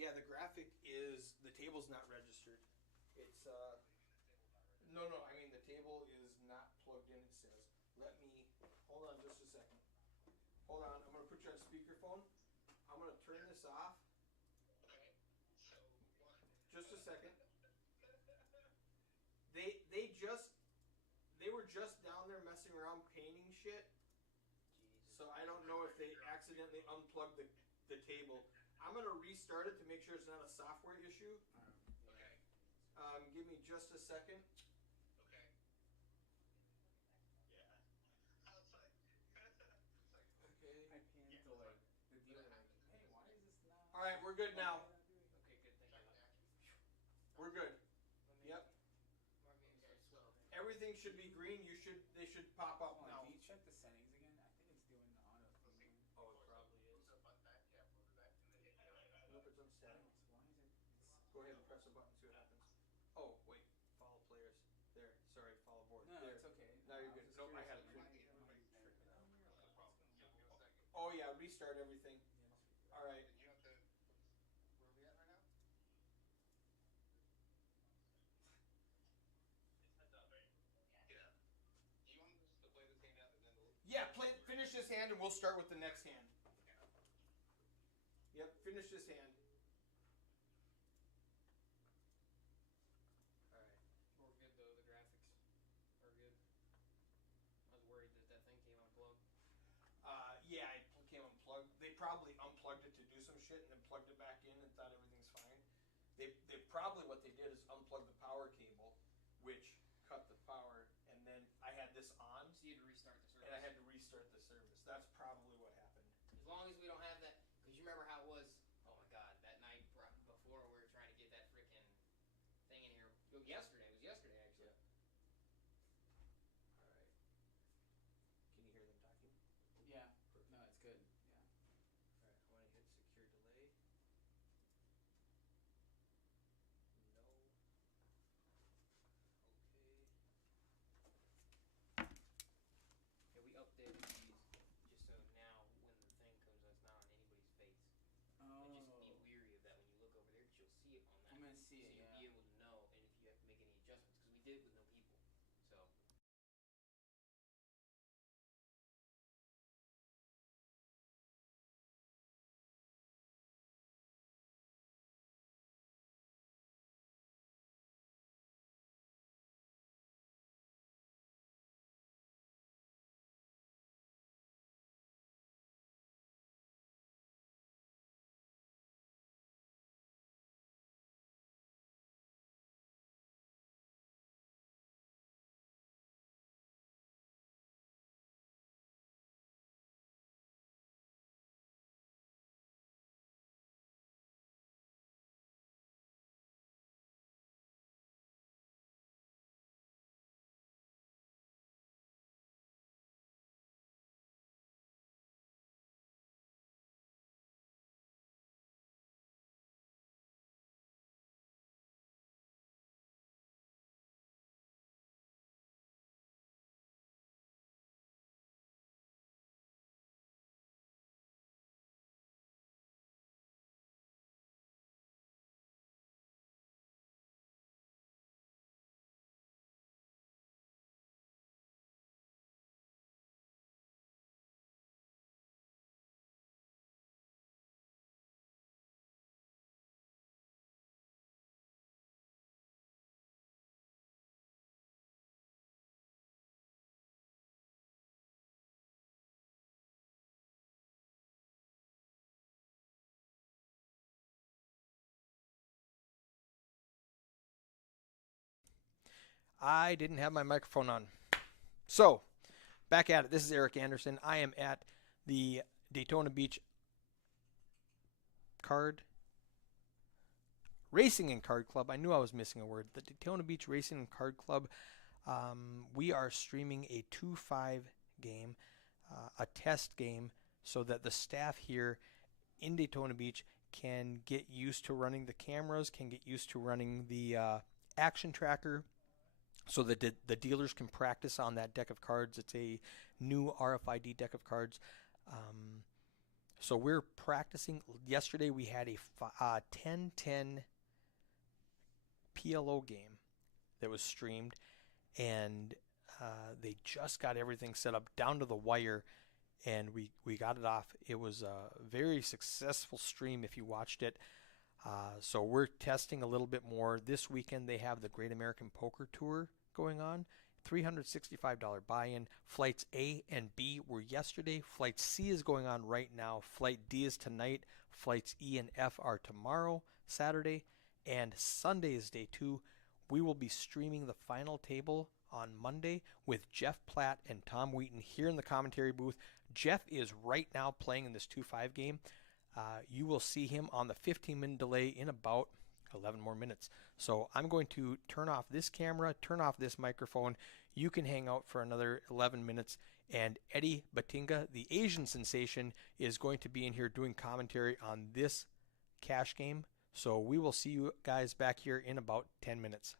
Yeah, the graphic is the table's not registered. It's no, I mean the table is not plugged in. It says. Let me hold on just a second. Hold on, I'm gonna put you on speakerphone. I'm gonna turn this off. Okay. So Just a second. They were just down there messing around painting shit. Jesus. So I don't know if they accidentally unplugged the table. I'm gonna restart it to make sure it's not a software issue. Okay. Give me just a second. Okay. Yeah. Outside. Okay. I panned to like the dealer like, hey, why is this not? All right, we're good now. Okay, good. Thank you. We're good. Yep. My game starts swelling. Everything should be green. They should pop up now. Can you check the settings again? I think it's doing the auto thing. Oh, it probably is. Move the button back. Yeah, move it back. And then hit Nope, it's on settings. Why is it? Go ahead and press a button. See what happens. Oh, wait. Follow players. There. Sorry. Follow board. No, there. it's okay. Now you're good. Nope, I had it. No problem. Give me a second. Oh yeah, restart everything. All right. And you have to. Where are we at right now? Yeah. Do you want us to play this game out and then we'll... Yeah, finish this hand and we'll start with the next hand. Yep, finish this hand. Alright. We're good though, the graphics are good. I was worried that thing came unplugged. Yeah, it came unplugged. They probably unplugged it to do some shit and then plugged it back in and thought everything's fine. They probably what they did is unplug the power cable, which cut the power, and then I had this on. So you had to restart the service. And I had to restart the service. That's probably what happened. As long as we don't have that, because you remember how it was, oh my god, that night before we were trying to get that freaking thing in here. It was yesterday actually. Yeah. Alright. Can you hear them talking? Yeah. Perfect. No, it's good. Yeah. Alright, I want to hit secure delay. No. Okay. Yeah, we updated these just so now when the thing comes, it's not on anybody's face. Oh. And just be weary of that when you look over there, because you'll see it on that. I'm gonna see it, so you'll yeah. be able to know, and if you have to make any adjustments, because we did it with no people. So. I didn't have my microphone on. So, back at it. This is Eric Anderson. I am at the Daytona Beach Card Racing and Card Club. I knew I was missing a word. The Daytona Beach Racing and Card Club. We are streaming a 2-5 game, a test game, so that the staff here in Daytona Beach can get used to running the cameras, can get used to running the action tracker, so that the dealers can practice on that deck of cards. It's a new RFID deck of cards. So So we're practicing. Yesterday we had a 10-10 PLO game that was streamed, and they just got everything set up down to the wire, and we got it off. It was a very successful stream if you watched it. So we're testing a little bit more. This weekend they have the Great American Poker Tour going on. $365 buy-in. Flights A and B were yesterday. Flight C is going on right now. Flight D is tonight. Flights E and F are tomorrow, Saturday. And Sunday is day 2. We will be streaming the final table on Monday with Jeff Platt and Tom Wheaton here in the commentary booth. Jeff is right now playing in this 2-5 game. You will see him on the 15-minute delay in about 11 more minutes. So I'm going to turn off this camera, turn off this microphone. You can hang out for another 11 minutes. And Eddie Batinga, the Asian sensation, is going to be in here doing commentary on this cash game. So we will see you guys back here in about 10 minutes.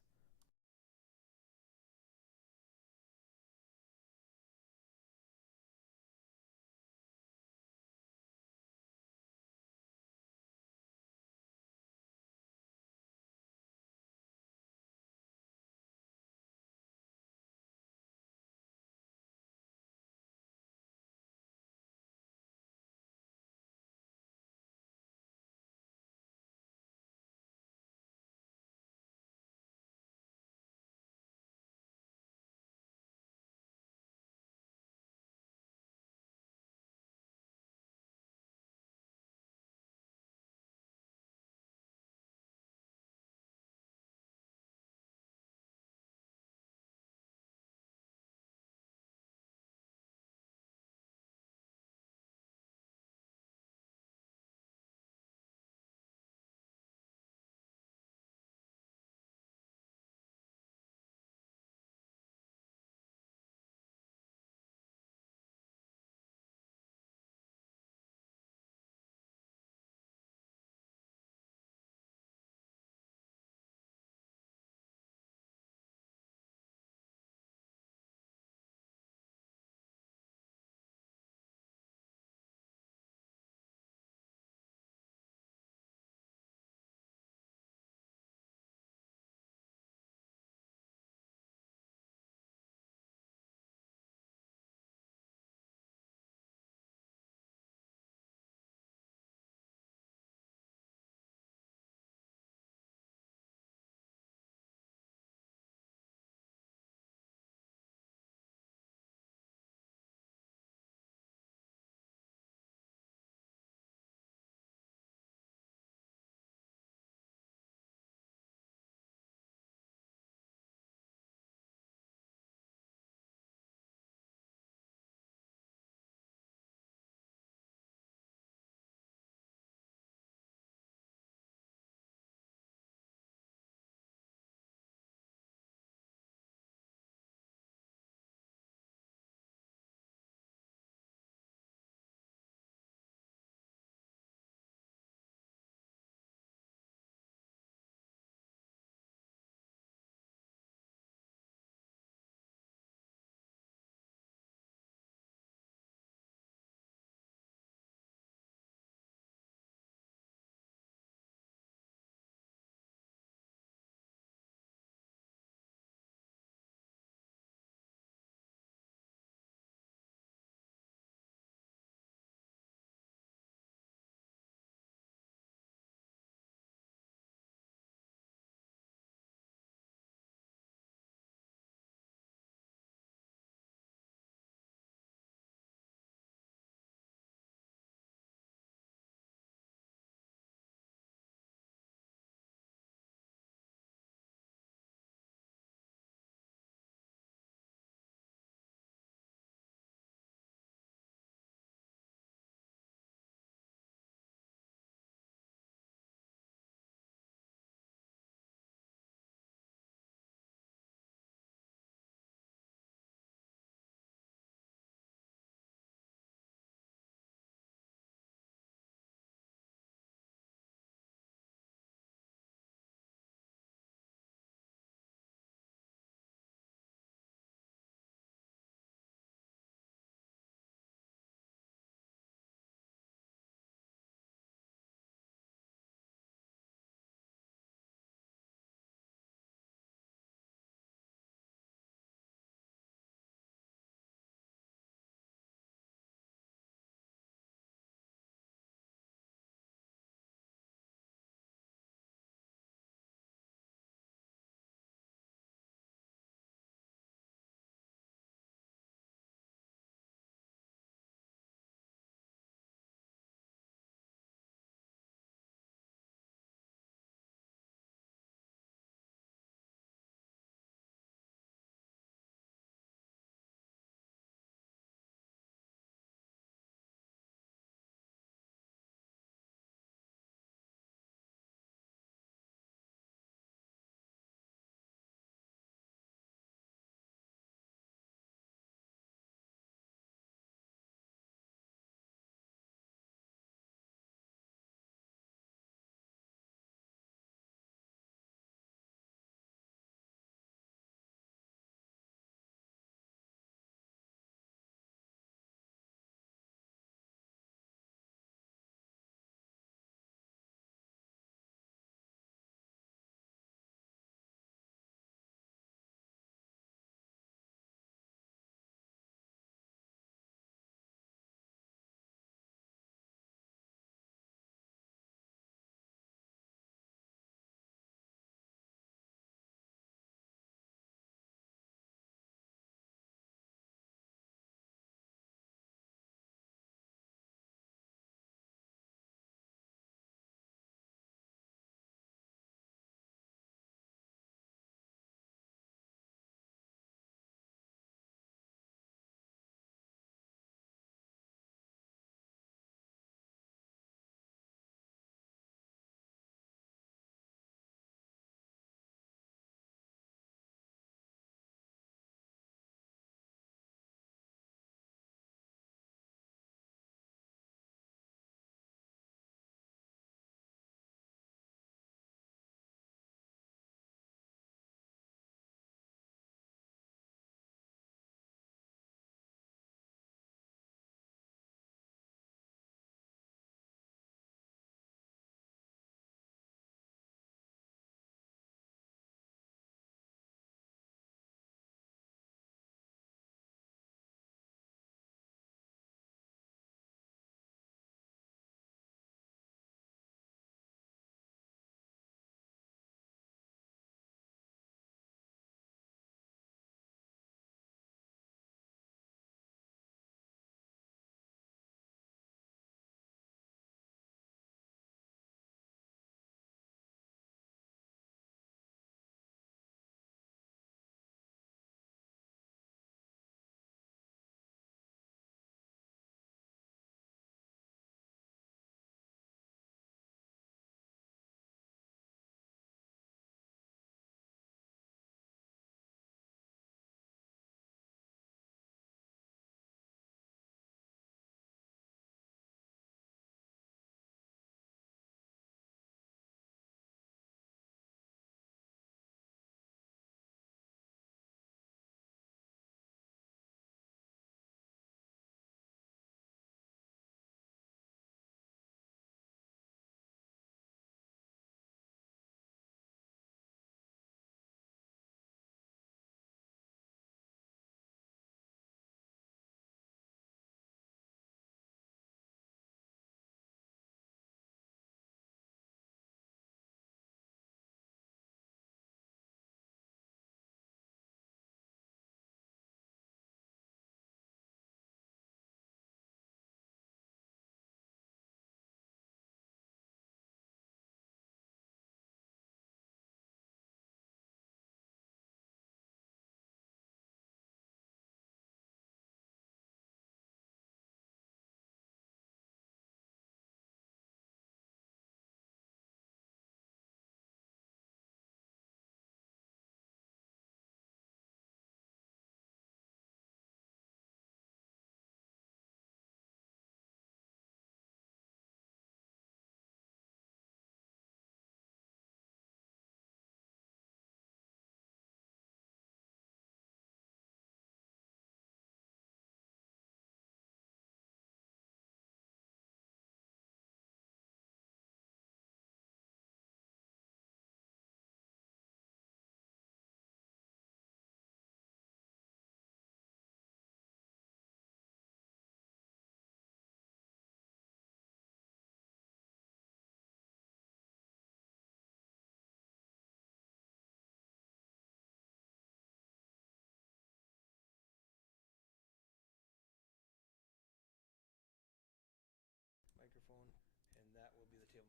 table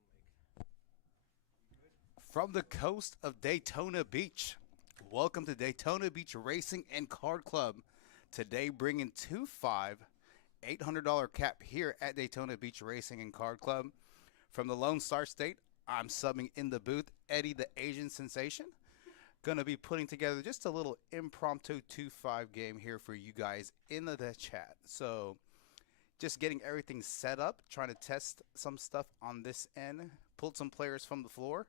make? From the coast of Daytona Beach, welcome to Daytona Beach Racing and Card Club. Today bringing two $800 cap here at Daytona Beach Racing and Card Club. From the Lone Star State, I'm subbing in the booth, Eddie the Asian Sensation. Going to be putting together just a little impromptu 2-5 game here for you guys in the chat. So just getting everything set up, trying to test some stuff on this end. Pulled some players from the floor.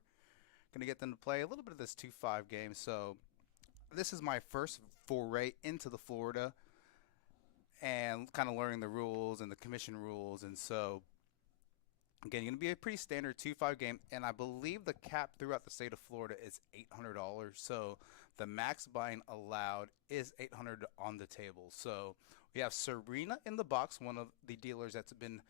Going to get them to play a little bit of this 2-5 game. So this is my first foray into the Florida and kind of learning the rules and the commission rules. And so, again, going to be a pretty standard 2-5 game. And I believe the cap throughout the state of Florida is $800. So the max buying allowed is $800 on the table. So we have Serena in the box, one of the dealers that's been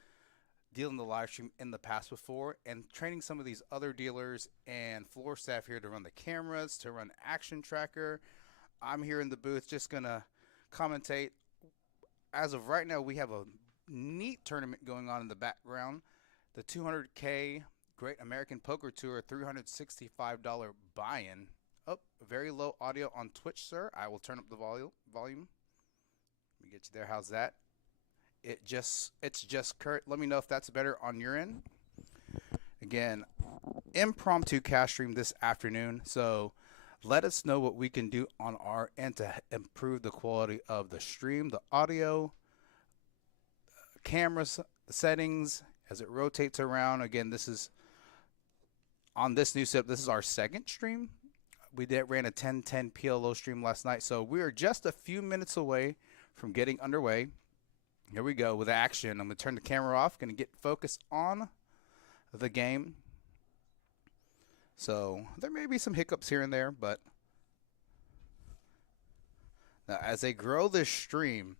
dealing the live stream in the past before, and training some of these other dealers and floor staff here to run the cameras, to run action tracker. I'm here in the booth just going to commentate. As of right now, we have a neat tournament going on in the background. The 200K Great American Poker Tour $365 buy-in. Oh, very low audio on Twitch, sir. I will turn up the volume. Let me get you there. How's that? It's just Kurt. Let me know if that's better on your end. Again, impromptu cash stream this afternoon. So let us know what we can do on our end to improve the quality of the stream, the audio, cameras, the settings as it rotates around. Again, this is on this new setup. This is our second stream. We ran a 10:10 PLO stream last night, so we are just a few minutes away from getting underway. Here we go with action. I'm going to turn the camera off. Going to get focused on the game. So there may be some hiccups here and there, but now as they grow this stream,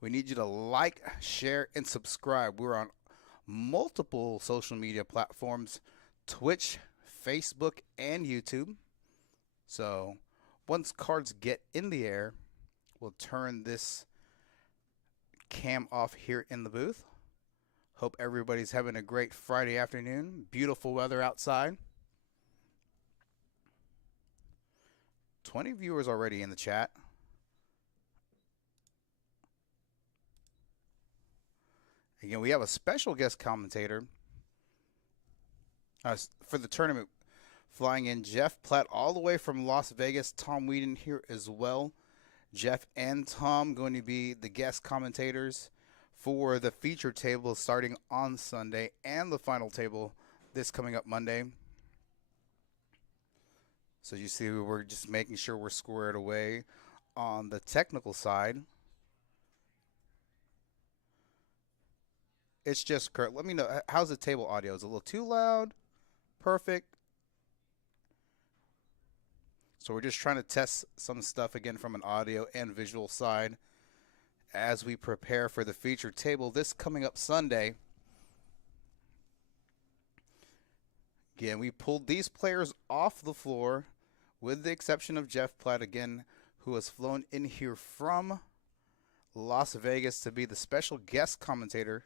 we need you to like, share, and subscribe. We're on multiple social media platforms, Twitch, Facebook, and YouTube. So once cards get in the air, we'll turn this cam off here in the booth. Hope everybody's having a great Friday afternoon. Beautiful weather outside. 20 viewers already in the chat. Again, we have a special guest commentator for the tournament flying in, Jeff Platt, all the way from Las Vegas. Tom Whedon here as well. Jeff and Tom going to be the guest commentators for the feature table starting on Sunday and the final table this coming up Monday. So you see, we're just making sure we're squared away on the technical side. It's just Kurt. Let me know, how's the table audio? Is it a little too loud? Perfect. So we're just trying to test some stuff again from an audio and visual side as we prepare for the featured table this coming up Sunday. Again, we pulled these players off the floor with the exception of Jeff Platt, again, who has flown in here from Las Vegas to be the special guest commentator.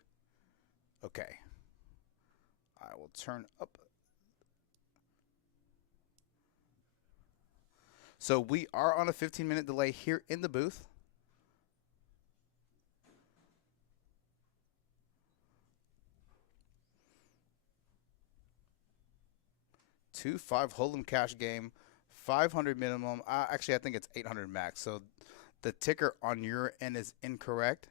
Okay. I will turn up. So we are on a 15-minute delay here in the booth. Two 5 hold'em cash game, 500 minimum. Actually, I think it's 800 max. So the ticker on your end is incorrect.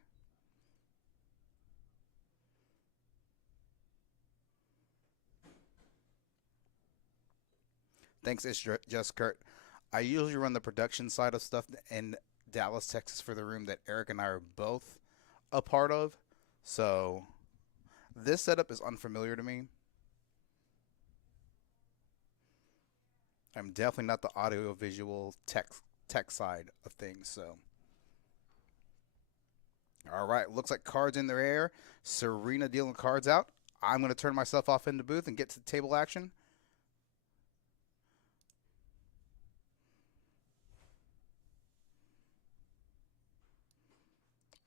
Thanks, it's just Kurt. I usually run the production side of stuff in Dallas, Texas for the room that Eric and I are both a part of. So this setup is unfamiliar to me. I'm definitely not the audio visual tech side of things. So, all right, looks like cards in their air. Serena dealing cards out. I'm going to turn myself off in the booth and get to table action.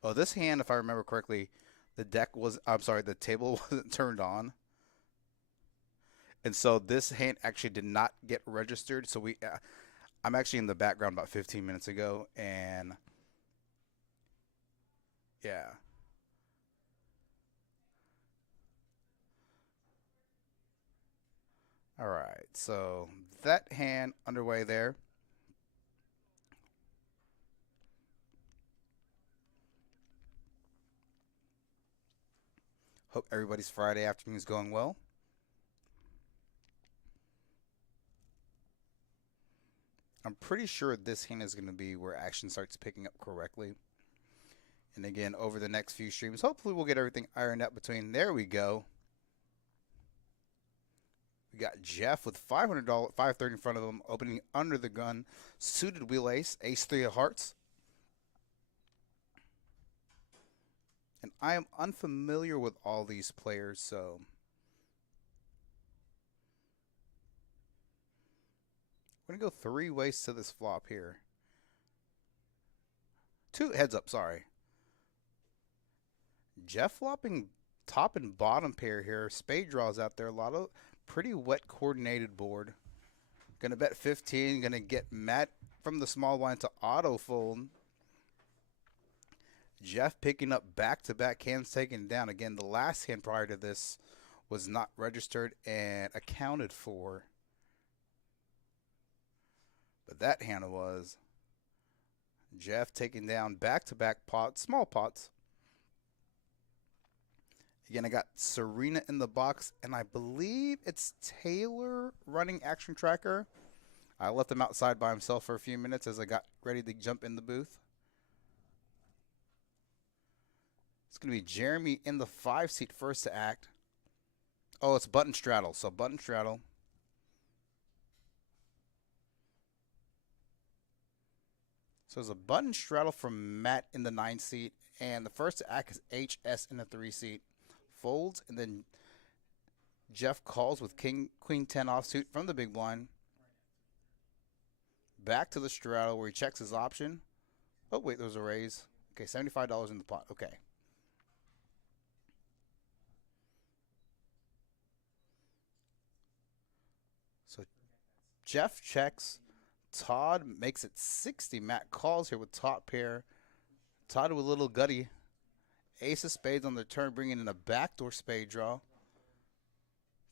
Oh, this hand, if I remember correctly, the table wasn't turned on. And so this hand actually did not get registered. So I'm actually in the background about 15 minutes ago, and yeah. All right. So that hand underway there. Hope everybody's Friday afternoon is going well. I'm pretty sure this hand is going to be where action starts picking up correctly. And again, over the next few streams, hopefully we'll get everything ironed out between. There we go. We got Jeff with $500, 530 in front of him, opening under the gun, suited wheel ace, ace three of hearts. And I am unfamiliar with all these players, so we're going to go 3 ways to this flop here. 2 heads up, sorry. Jeff flopping top and bottom pair here. Spade draws out there. A lot of pretty wet coordinated board. Gonna bet 15. Gonna get Matt from the small blind to auto fold. Jeff picking up back-to-back hands taken down. Again, the last hand prior to this was not registered and accounted for. But that hand was. Jeff taking down back-to-back pots, small pots. Again, I got Serena in the box, and I believe it's Taylor running Action Tracker. I left him outside by himself for a few minutes as I got ready to jump in the booth. It's going to be Jeremy in the 5 seat first to act. Oh, it's button straddle. So button straddle. So there's a button straddle from Matt in the 9 seat, and the first to act is HS in the 3 seat. Folds, and then Jeff calls with King Queen 10 offsuit from the big blind. Back to the straddle where he checks his option. Oh, wait, there's a raise. Okay, $75 in the pot. Okay. So Jeff checks. Todd makes it 60. Matt calls here with top pair. Todd with a little gutty. Ace of spades on the turn, bringing in a backdoor spade draw.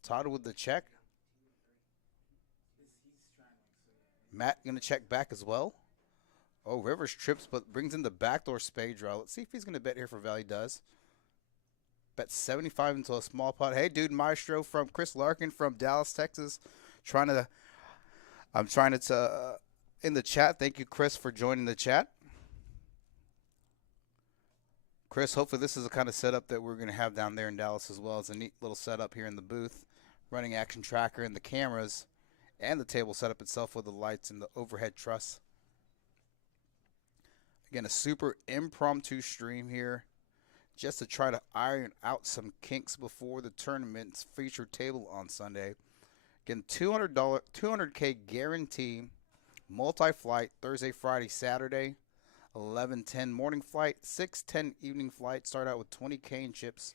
Todd with the check. Matt going to check back as well. Oh, Rivers trips, but brings in the backdoor spade draw. Let's see if he's going to bet here for value. Does. Bet 75 into a small pot. Hey, dude, Maestro from Chris Larkin from Dallas, Texas. I'm trying to in the chat. Thank you, Chris, for joining the chat. Chris, hopefully this is the kind of setup that we're going to have down there in Dallas as well. It's a neat little setup here in the booth. Running Action Tracker and the cameras and the table setup itself with the lights and the overhead truss. Again, a super impromptu stream here just to try to iron out some kinks before the tournament's featured table on Sunday. Again, $200K guarantee, multi-flight, Thursday, Friday, Saturday. 11:10 morning flight, 6:10 evening flight. Start out with 20K in chips.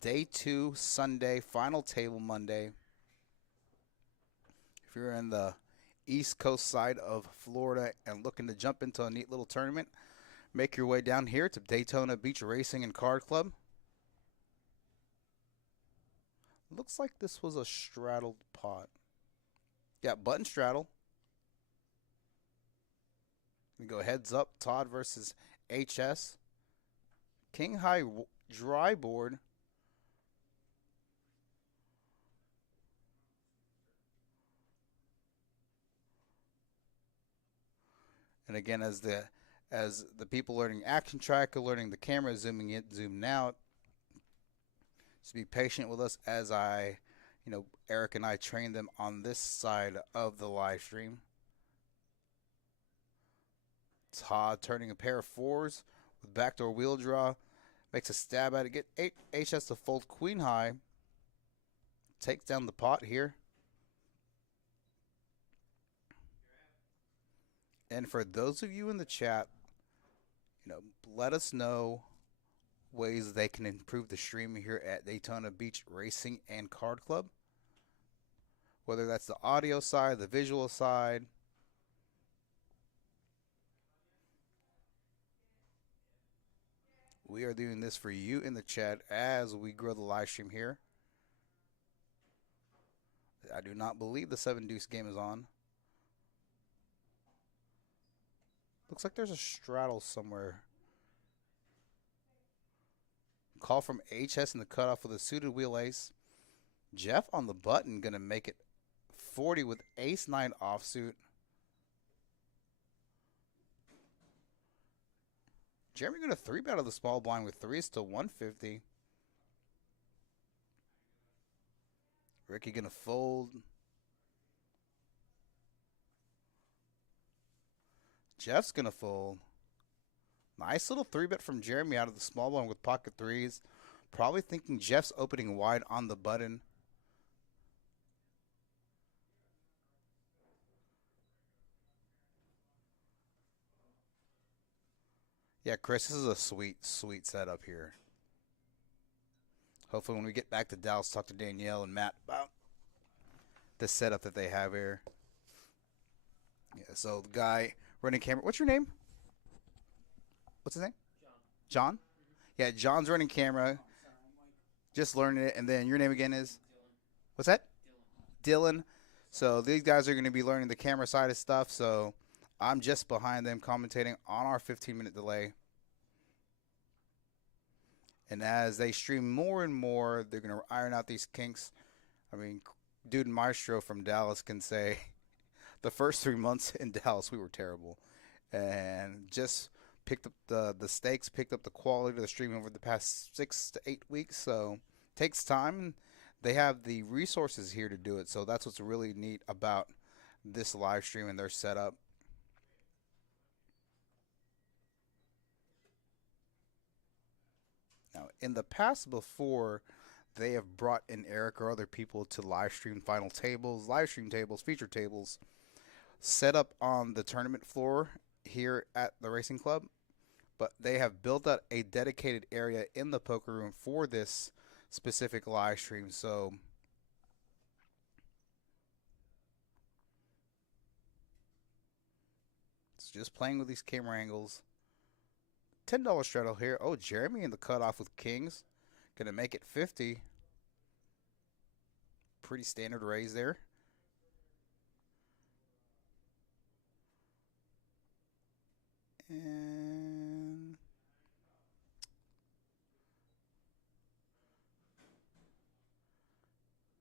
Day 2 Sunday, final table Monday. If you're in the East Coast side of Florida and looking to jump into a neat little tournament, make your way down here to Daytona Beach Racing and Card Club. Looks like this was a straddled pot. Yeah, button straddle. We go heads up, Todd versus HS. King high dry board. And again, as the people learning Action Tracker, learning the camera, zooming in, zooming out. So be patient with us as Eric and I train them on this side of the live stream. Todd turning a pair of 4s with backdoor wheel draw. Makes a stab at it. Get HS to fold queen high. Takes down the pot here. And for those of you in the chat, let us know ways they can improve the stream here at Daytona Beach Racing and Card Club. whether that's the audio side, the visual side. We are doing this for you in the chat as we grow the live stream here. I do not believe the 7 deuce game is on. Looks like there's a straddle somewhere. Call from HS in the cutoff with a suited wheel ace. Jeff on the button, going to make it 40 with ace 9 offsuit. Jeremy going to 3-bet out of the small blind with 3s to 150. Ricky going to fold. Jeff's going to fold. Nice little 3-bet from Jeremy out of the small blind with pocket 3s. Probably thinking Jeff's opening wide on the button. Yeah, Chris, this is a sweet, sweet setup here. Hopefully when we get back to Dallas, talk to Danielle and Matt about the setup that they have here. Yeah, so the guy running camera. What's your name? What's his name? John. John? Yeah, John's running camera. Just learning it. And then your name again is? What's that? Dylan. So these guys are going to be learning the camera side of stuff. So I'm just behind them commentating on our 15-minute delay. And as they stream more and more, they're going to iron out these kinks. I mean, Dude Maestro from Dallas can say the first 3 months in Dallas, we were terrible. And just picked up the stakes, picked up the quality of the streaming over the past 6 to 8 weeks. So it takes time. They have the resources here to do it. So that's what's really neat about this live stream and their setup. Now, in the past before, they have brought in Eric or other people to live stream final tables, live stream tables, feature tables, set up on the tournament floor here at the racing club. But they have built out a dedicated area in the poker room for this specific live stream. So it's just playing with these camera angles. $10 straddle here. Oh, Jeremy in the cutoff with kings. Going to make it 50. Pretty standard raise there. And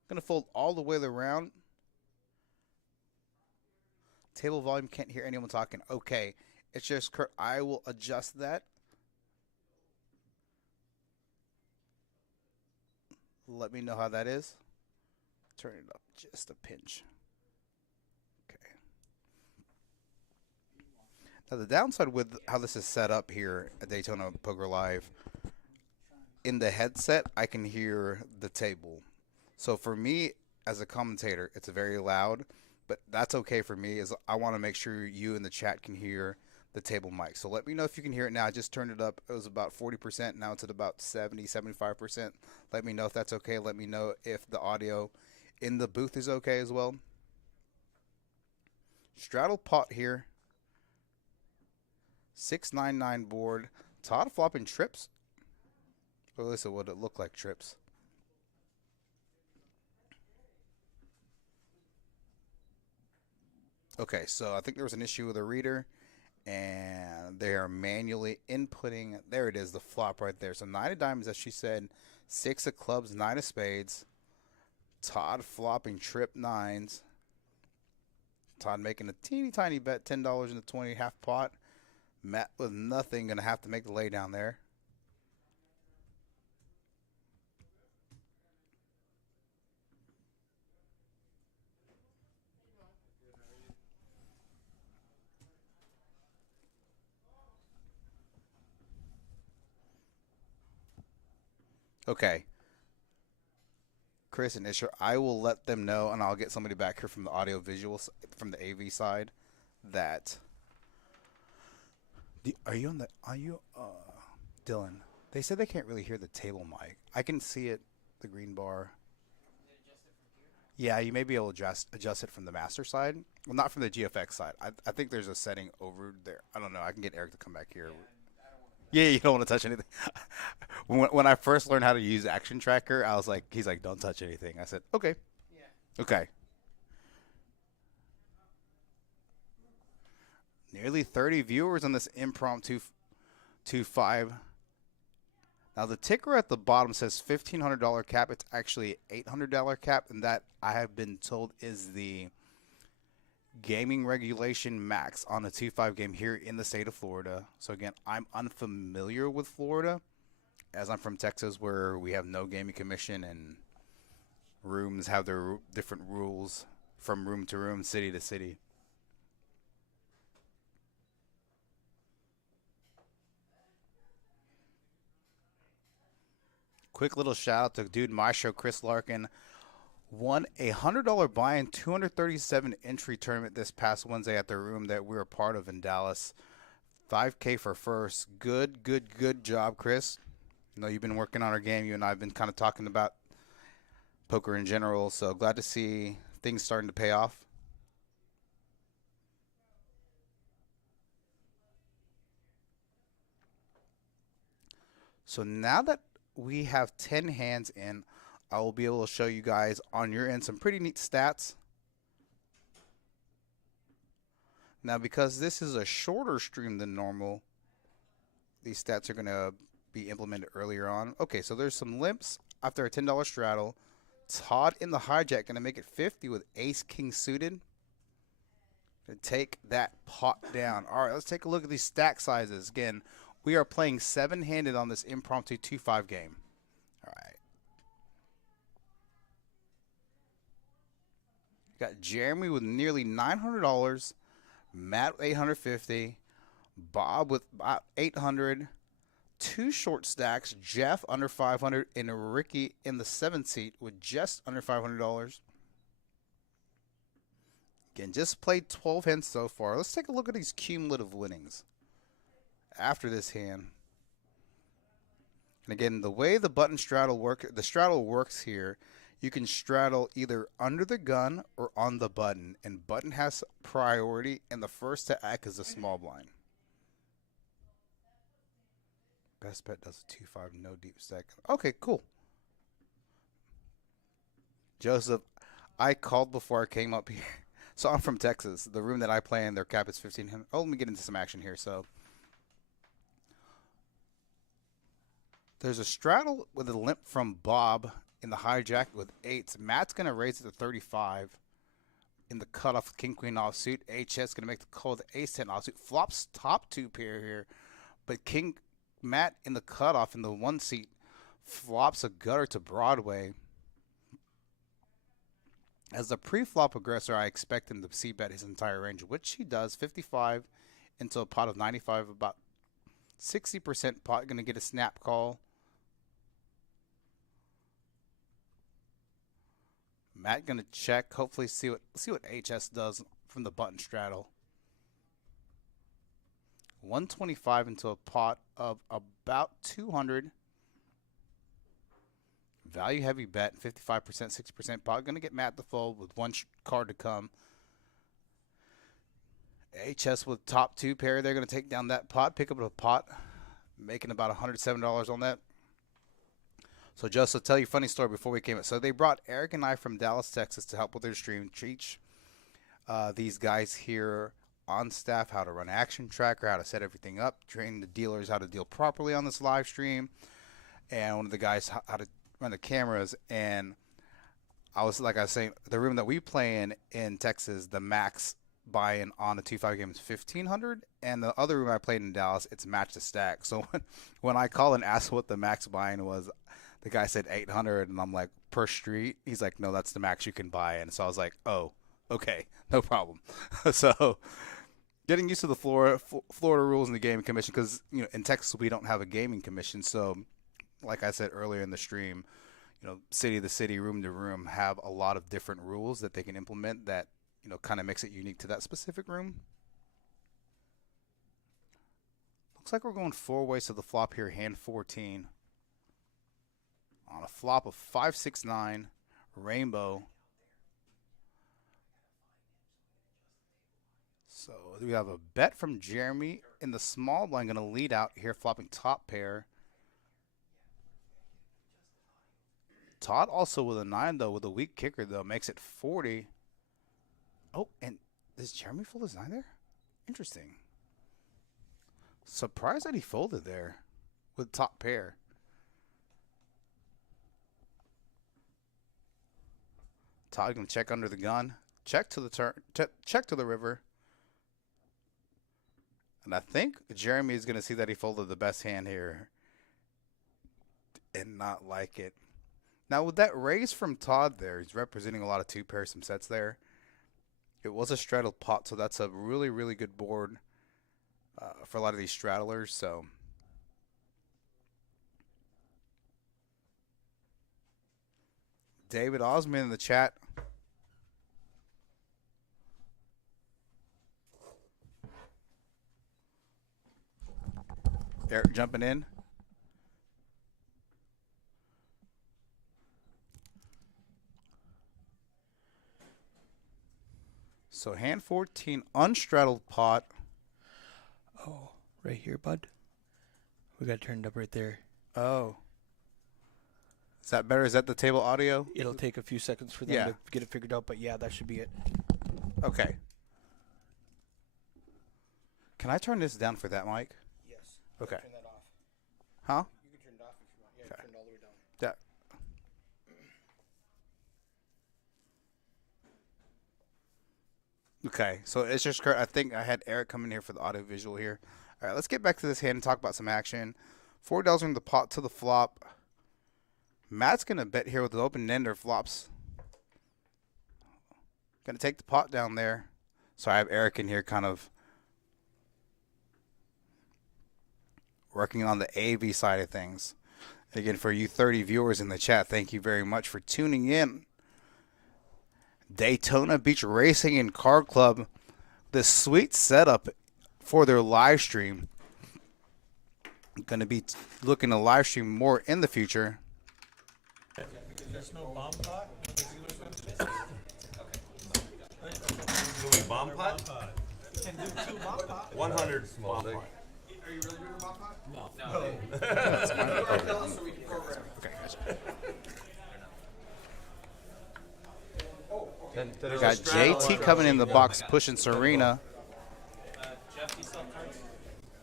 going to fold all the way around. Table volume, can't hear anyone talking. Okay, it's just Kurt. I will adjust that. Let me know how that is. Turn it up just a pinch. Okay. Now the downside with how this is set up here at Daytona Poker Live, in the headset I can hear the table. So for me as a commentator, it's very loud, but that's okay for me. Is I want to make sure you in the chat can hear the table mic. So let me know if you can hear it now. I just turned it up. It was about 40%. Now it's at about 75%. Let me know if that's okay. Let me know if the audio in the booth is okay as well. Straddle pot here. 699 board. Todd flopping trips. Well, this is what it looked like trips. Okay, so I think there was an issue with the reader, and they are manually inputting. There it is, the flop right there. So 9 of diamonds, as she said, 6 of clubs, 9 of spades. Todd flopping trip 9s. Todd making a teeny tiny bet, $10 in the 20 half pot. Matt with nothing, going to have to make the lay down there. Okay. Chris and Isher, I will let them know, and I'll get somebody back here from the audio visual, from the AV side, that. Are you Dylan? They said they can't really hear the table mic. I can see it, the green bar. Yeah, you may be able to adjust it from the master side. Well, not from the GFX side. I think there's a setting over there. I don't know. I can get Eric to come back here. Yeah, you don't want to touch anything. When I first learned how to use Action Tracker, I was like, he's like, don't touch anything. I said, okay, Yeah. okay. Nearly 30 viewers on this impromptu 2-5. Now the ticker at the bottom says $1,500 cap. It's actually $800 cap, and that I have been told is the gaming regulation max on a 2-5 game here in the state of Florida. So again, I'm unfamiliar with Florida, as I'm from Texas, where we have no gaming commission and rooms have their different rules from room to room, city to city. Quick little shout out to Dude Maestro Chris Larkin. Won a $100 buy-in, 237 entry tournament this past Wednesday at the room that we were part of in Dallas. 5K for first. Good job, Chris. I know you've been working on our game. You and I have been kind of talking about poker in general, so glad to see things starting to pay off. So now that we have 10 hands in, I will be able to show you guys on your end some pretty neat stats. Now, because this is a shorter stream than normal, these stats are going to be implemented earlier on. Okay, so there's some limps after a $10 straddle. Todd in the hijack going to make it 50 with ace-king suited to take that pot down. All right, let's take a look at these stack sizes. Again, we are playing 7-handed on this impromptu 2-5 game. All right. Got Jeremy with nearly $900, Matt with $850, Bob with about $800, 2 short stacks, Jeff under $500, and Ricky in the 7th seat with just under $500. Again, just played 12 hands so far. Let's take a look at these cumulative winnings after this hand. And again, the way the button straddle works here, you can straddle either under the gun or on the button, and button has priority, and the first to act is a small blind. Best bet does a 2-5, no deep stack. Okay, cool. Joseph, I called before I came up here. So I'm from Texas. The room that I play in, their cap is 1,500. Oh, let me get into some action here. So there's a straddle with a limp from Bob in the hijack with 8s. Matt's going to raise it to 35 in the cutoff with king-queen offsuit. HS going to make the call with the ace-10 offsuit. Flops top 2 pair here, but Matt in the cutoff in the 1 seat flops a gutter to Broadway. As the pre-flop aggressor, I expect him to c-bet his entire range, which he does. 55 into a pot of 95, about 60% pot. Going to get a snap call. Matt going to check. Hopefully see what HS does from the button straddle. 125 into a pot of about 200. Value heavy bet, 55%, 60% pot. Going to get Matt the fold with 1 card to come. HS with top 2 pair. They're going to take down that pot, pick up a pot, making about $107 on that. So just to tell you a funny story before we came in. So they brought Eric and I from Dallas, Texas to help with their stream. Teach these guys here on staff how to run Action Tracker, how to set everything up, train the dealers how to deal properly on this live stream, and one of the guys how to run the cameras. And I was saying, the room that we play in Texas, the max buy-in on a 2-5 game is $1,500, and the other room I played in Dallas, it's match to stack. So when I called and asked what the max buy-in was, the guy said 800, and I'm like, per street? He's like, no, that's the max you can buy in. So I was like, oh, okay, no problem. So getting used to the Florida rules and the gaming commission, because in Texas we don't have a gaming commission. So like I said earlier in the stream, city to city, room to room have a lot of different rules that they can implement that kind of makes it unique to that specific room. Looks like we're going 4 ways to the flop here, hand 14. On a flop of 5, 6, 9, rainbow. So we have a bet from Jeremy in the small blind. Going to lead out here, flopping top pair. Todd also with a 9, though, with a weak kicker, though. Makes it 40. Oh, and does Jeremy fold his 9 there? Interesting. Surprised that he folded there with top pair. Todd going to check under the gun. Check to the turn. Check to the river. And I think Jeremy is going to see that he folded the best hand here and not like it. Now, with that raise from Todd there, he's representing a lot of 2 pairs, some sets there. It was a straddled pot, so that's a really, really good board for a lot of these straddlers. So David Osman in the chat. Eric jumping in. So hand 14, unstraddled pot. Oh, right here, bud. We got it turned up right there. Oh. Is that better? Is that the table audio? It'll take a few seconds for them to get it figured out, but yeah, that should be it. Okay. Can I turn this down for that mic? Yes. Okay. Turn that off. Huh? You can turn it off if you want. Yeah, Okay. turn it all the way down. That. Okay, so it's just correct. I think I had Eric come in here for the audio visual here. All right, let's get back to this hand and talk about some action. $4 in the pot to the flop. Matt's going to bet here with the open ender flops. Going to take the pot down there. So I have Eric in here kind of working on the AV side of things. Again, for you 30 viewers in the chat, thank you very much for tuning in. Daytona Beach Racing and Card Club, this sweet setup for their live stream. Going to be looking to live stream more in the future. There's no bomb pot? Bomb pot? Can do 2 bomb pot. 100 small bomb pot. Are you really doing a bomb pot? No. Tell us so we can program. Okay, gotcha. We Got JT coming in the box, pushing Serena. Jeff, do you sell cards?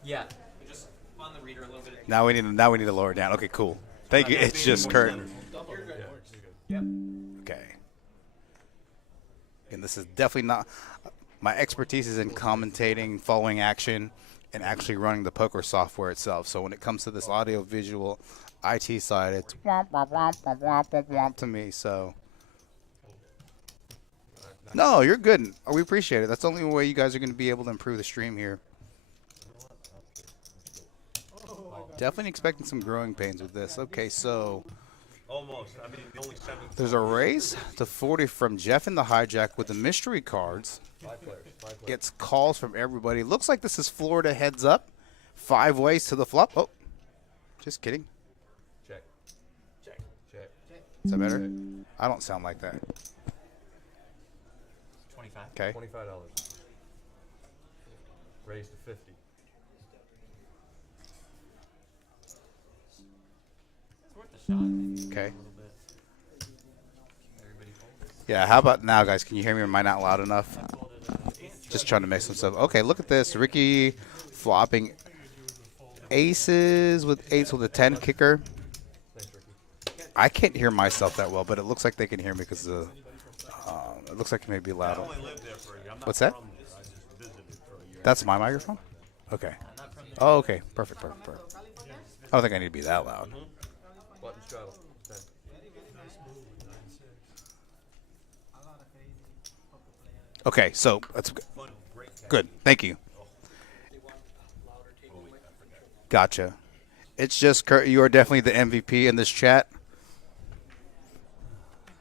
Yeah. Just on the reader a little bit. Now we need to lower it down. Okay, cool. Thank you. It's just Kurt. Okay. And this is definitely not my expertise is in commentating, following action, and actually running the poker software itself. So when it comes to this audio visual IT side, it's womp womp womp womp womp womp womp to me. So no, you're good. We appreciate it. That's the only way you guys are going to be able to improve the stream here. Definitely expecting some growing pains with this. Okay, so Almost. I mean, only 7. there's a raise to 40 from Jeff in the hijack with the mystery cards. 5 players. 5 players. Gets calls from everybody. Looks like this is Florida heads up. 5 ways to the flop. Oh, just kidding. Check. Check. Check. Is that better? I don't sound like that. 25. Okay. $25. Raise to 50. It's worth a shot. Maybe. Okay. A little bit. Everybody fold. Yeah, how about now, guys? Can you hear me? Am I not loud enough? Folded, Just trying to make some stuff. Okay, look at this. Ricky flopping aces with 8s with a 10 kicker. Thanks, Ricky. I can't hear myself that well, but it looks like they can hear me because it looks like it may be I loud. only lived there for a year. I'm not What's that? from there. I just visited for a year. That's my microphone? Okay. Oh, okay. Perfect, perfect, perfect. I don't think I need to be that loud. Button straddle. 10. Okay, so that's Fun, great catch. good. Thank you. Gotcha. It's just Kurt. You are definitely the MVP in this chat.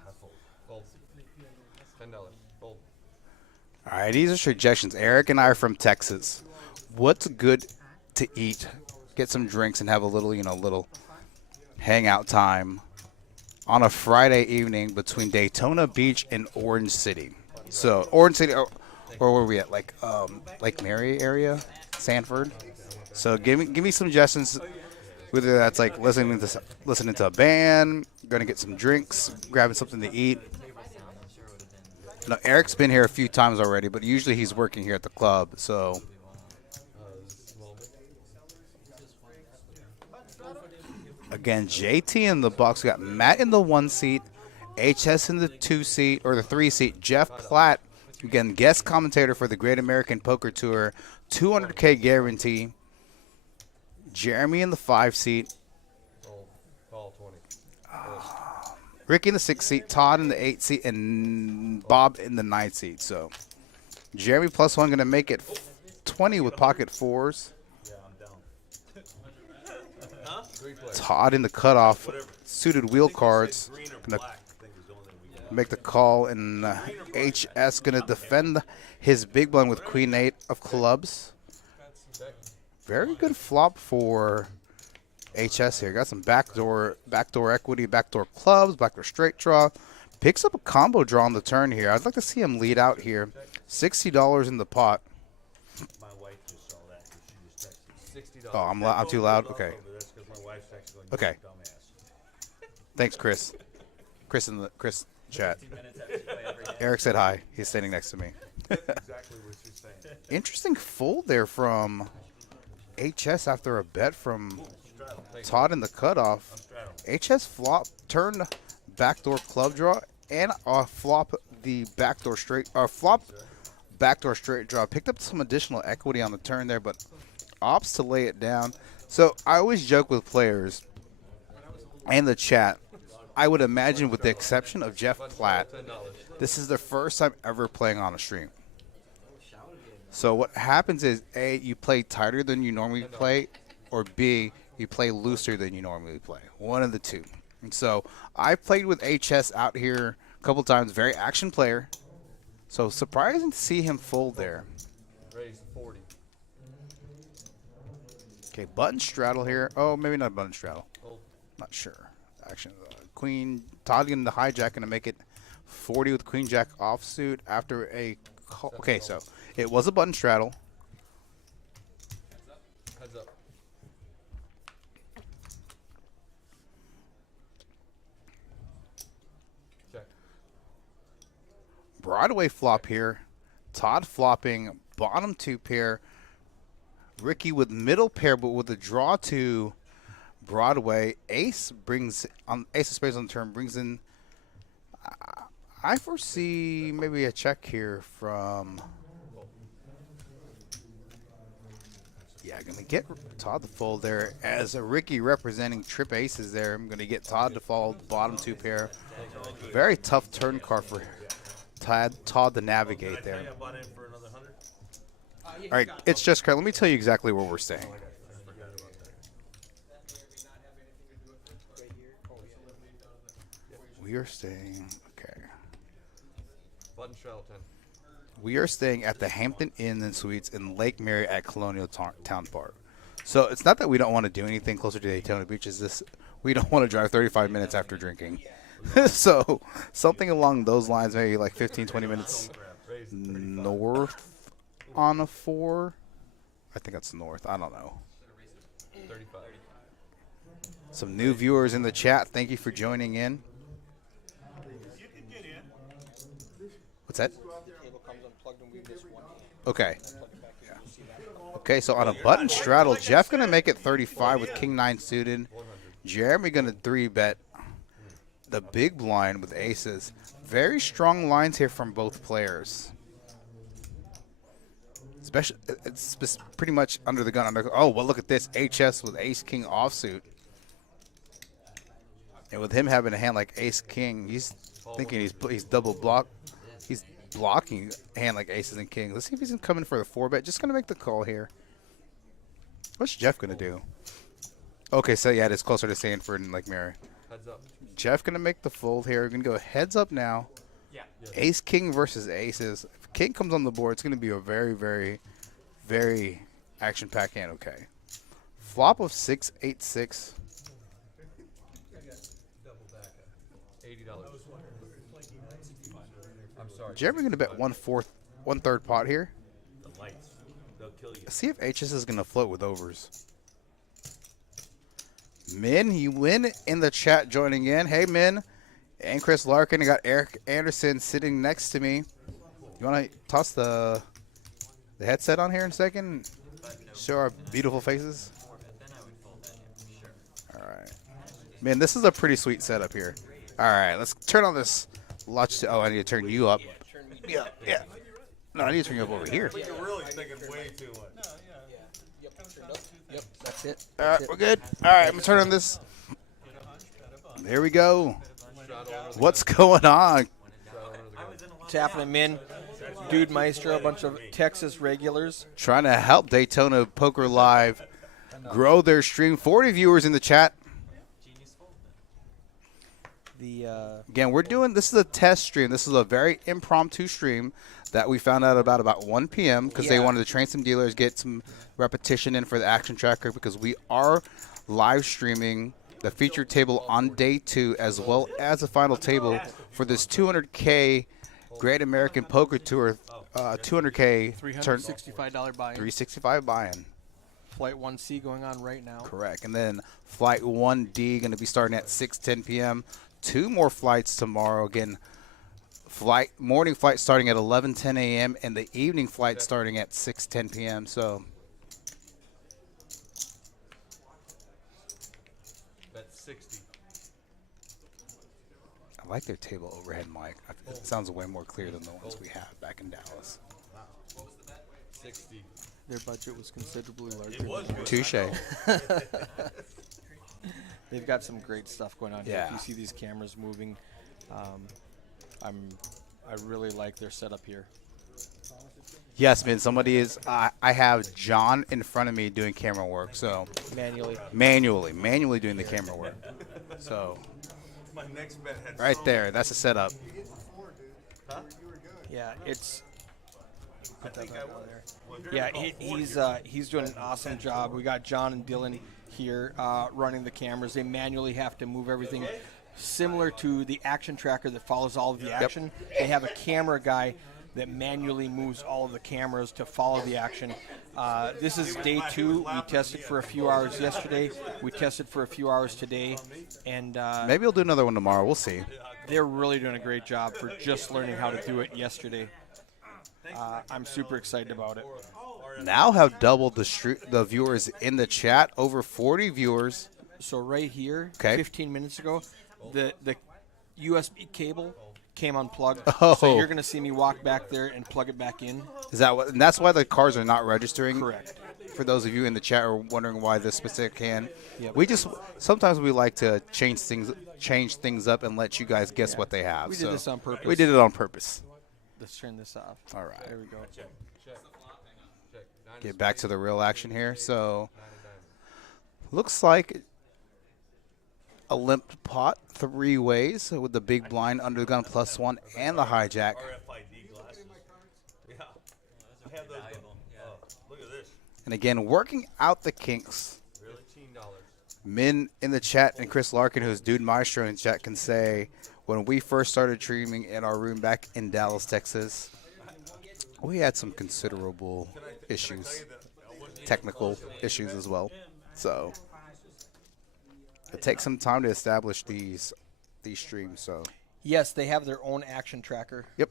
I fold. Fold. $10. Fold. All right, these are suggestions. Eric and I are from Texas. What's good to eat? Get some drinks and have a little, little hangout time on a Friday evening between Daytona Beach and Orange City. So Orange City, where were we at? Like Lake Mary area, Sanford. So give me some suggestions. Whether that's like listening to a band, going to get some drinks, grabbing something to eat. Now, Eric's been here a few times already, but usually he's working here at the club. So again, JT in the box. We got Matt in the 1 seat, HS in the 2 seat or the 3 seat. Jeff Platt, again, guest commentator for the Great American Poker Tour, 200K guarantee. Jeremy in the 5 seat. Ricky in the 6 seat, Todd in the 8 seat, and Bob in the 9 seat. So Jeremy +1 going to make it 20 with pocket 4s. Todd in the cutoff, suited wheel cards. Going to make the call, and HS going to defend his big blind with Queen 8 of clubs. Very good flop for HS here. Got some backdoor equity, backdoor clubs, backdoor straight draw. Picks up a combo draw on the turn here. I'd like to see him lead out here. $60 in the pot. My wife just saw that. She just texted me. $60. Oh, I'm too loud? Okay. That's because my wife's texting going, Okay. dumbass. Thanks, Chris. Chris in the chat. Eric said hi. He's standing next to me. Exactly what she's saying. Interesting fold there from HS after a bet from Todd in the cutoff. HS flop turned backdoor club draw and flop the backdoor straight backdoor straight draw. Picked up some additional equity on the turn there, but opts to lay it down. So I always joke with players and the chat. I would imagine, with the exception of Jeff Platt, this is their first time ever playing on a stream. So what happens is, A, you play tighter than you normally play, or B, you play looser than you normally play. One of the two. And so I played with HS out here a couple times, very action player. So surprising to see him fold there. Raised 40. Okay, button straddle here. Oh, maybe not button straddle. Not sure. Action. Queen, Todd getting the hijack, going to make it 40 with Queen Jack offsuit after a call. Okay, so it was a button straddle. Heads up. Check. Broadway flop here. Todd flopping bottom 2 pair. Ricky with middle pair, but with a draw to Broadway. Ace brings on Ace of Spades on the turn, brings in. I foresee maybe a check here from. Yeah, gonna get Todd to fold there as a Ricky representing trip aces there. I'm gonna get Todd to fold bottom 2 pair. Very tough turn card for Todd to navigate there. I bought in for another 100. All right, it's just correct. Let me tell you exactly where we're staying. We are staying. Okay. Button straddle 10. We are staying at the Hampton Inn and Suites in Lake Mary at Colonial Town Park. So it's not that we don't want to do anything closer to Daytona Beach. It's this we don't want to drive 35 minutes after drinking. So something along those lines, maybe like 15, 20 minutes north on a 4. I think that's north. I don't know. 35. Some new viewers in the chat. Thank you for joining in. What's that? Okay. Yeah. Okay, so on a button straddle, Jeff going to make it 35 with King 9 suited. Jeremy going to 3-bet the big blind with aces. Very strong lines here from both players. Especially, it's pretty much under the gun. Oh, well, look at this. HS with ace-king offsuit. And with him having a hand like ace-king, he's thinking he's double block. He's blocking a hand like aces and kings. Let's see if he's coming for the 4-bet. Just going to make the call here. What's Jeff going to do? Okay, so yeah, it's closer to Sanford and Lake Mary. Heads up. Jeff going to make the fold here. We're going to go heads up now. Yeah. Ace-king versus aces. If king comes on the board, it's going to be a very, very, very action-packed hand. Okay. Flop of 6, 8, 6. $80. I'm sorry. Jeremy going to bet 1/4 1/3 pot here. The lights. They'll kill you. Let's see if HS is going to float with overs. Min, you win in the chat joining in. Hey, Min. And Chris Larkin. I got Eric Anderson sitting next to me. You want to toss the headset on here in a second? Show our beautiful faces. All right. Man, this is a pretty sweet setup here. All right, let's turn on this. Oh, I need to turn you up. Yeah, yeah. No, I need to turn you up over here. You're really thinking way too much. Yep, that's it. All right, we're good. All right, I'm going to turn on this. There we go. What's going on? What's happening, Min? Dude Maestro, a bunch of Texas regulars. Trying to help Daytona Poker Live grow their stream. 40 viewers in the chat. Again, we're doing, this is a test stream. This is a very impromptu stream that we found out about 1 p.m. because they wanted to train some dealers, get some repetition in for the action tracker, because we are live streaming the featured table on day 2 as well as the final table for this 200K Great American Poker Tour, 200K $365 buy-in. $365 buy-in. Flight 1C going on right now. Correct. And then Flight 1D going to be starting at 6:10 p.m. 2 more flights tomorrow. Again, morning flight starting at 11:10 a.m. and the evening flight starting at 6:10 p.m. So That's 60. I like their table overhead mic. It sounds way more clear than the ones we have back in Dallas. 60. Their budget was considerably larger. It was good. Touche. They've got some great stuff going on here. Yeah. If you see these cameras moving, I really like their setup here. Yes, man. Somebody is. I have John in front of me doing camera work. So manually doing the camera work. So My next bet had right so there, that's a setup. Yeah, it's. I think I was. Well, if you're Yeah, gonna call 40, he's doing an awesome job. We got John and Dylan here running the cameras. They manually have to move everything, similar to the action tracker that follows all of the action. They have a camera guy that manually moves all of the cameras to follow the action. This is day 2. We tested for a few hours yesterday. We tested for a few hours today, and Maybe we'll do another one tomorrow. We'll see. they're really doing a great job for just learning how to do it yesterday. I'm super excited about it. Now have doubled the viewers in the chat. Over 40 viewers. So right here, Okay. 15 minutes ago, the USB cable came unplugged. Oh. So you're going to see me walk back there and plug it back in. Is that what? And that's why the cars are not registering. Correct. For those of you in the chat are wondering why this specific can, Yep. we just sometimes we like to change things up and let you guys guess what they have. We did this on purpose. We did it on purpose. Let's turn this off. All right. There we go. Get back to the real action here. So, looks like a limped pot 3 ways with the big blind under the gun +1 and the hijack. RFID glasses. Yeah. I have those. Look at this. And again, working out the kinks. Really? $15. Min in the chat and Chris Larkin, who's Dude Maestro in chat, can say when we first started streaming in our room back in Dallas, Texas, we had some considerable issues, technical issues as well. So it takes some time to establish these streams. So Yes, they have their own action tracker. Yep.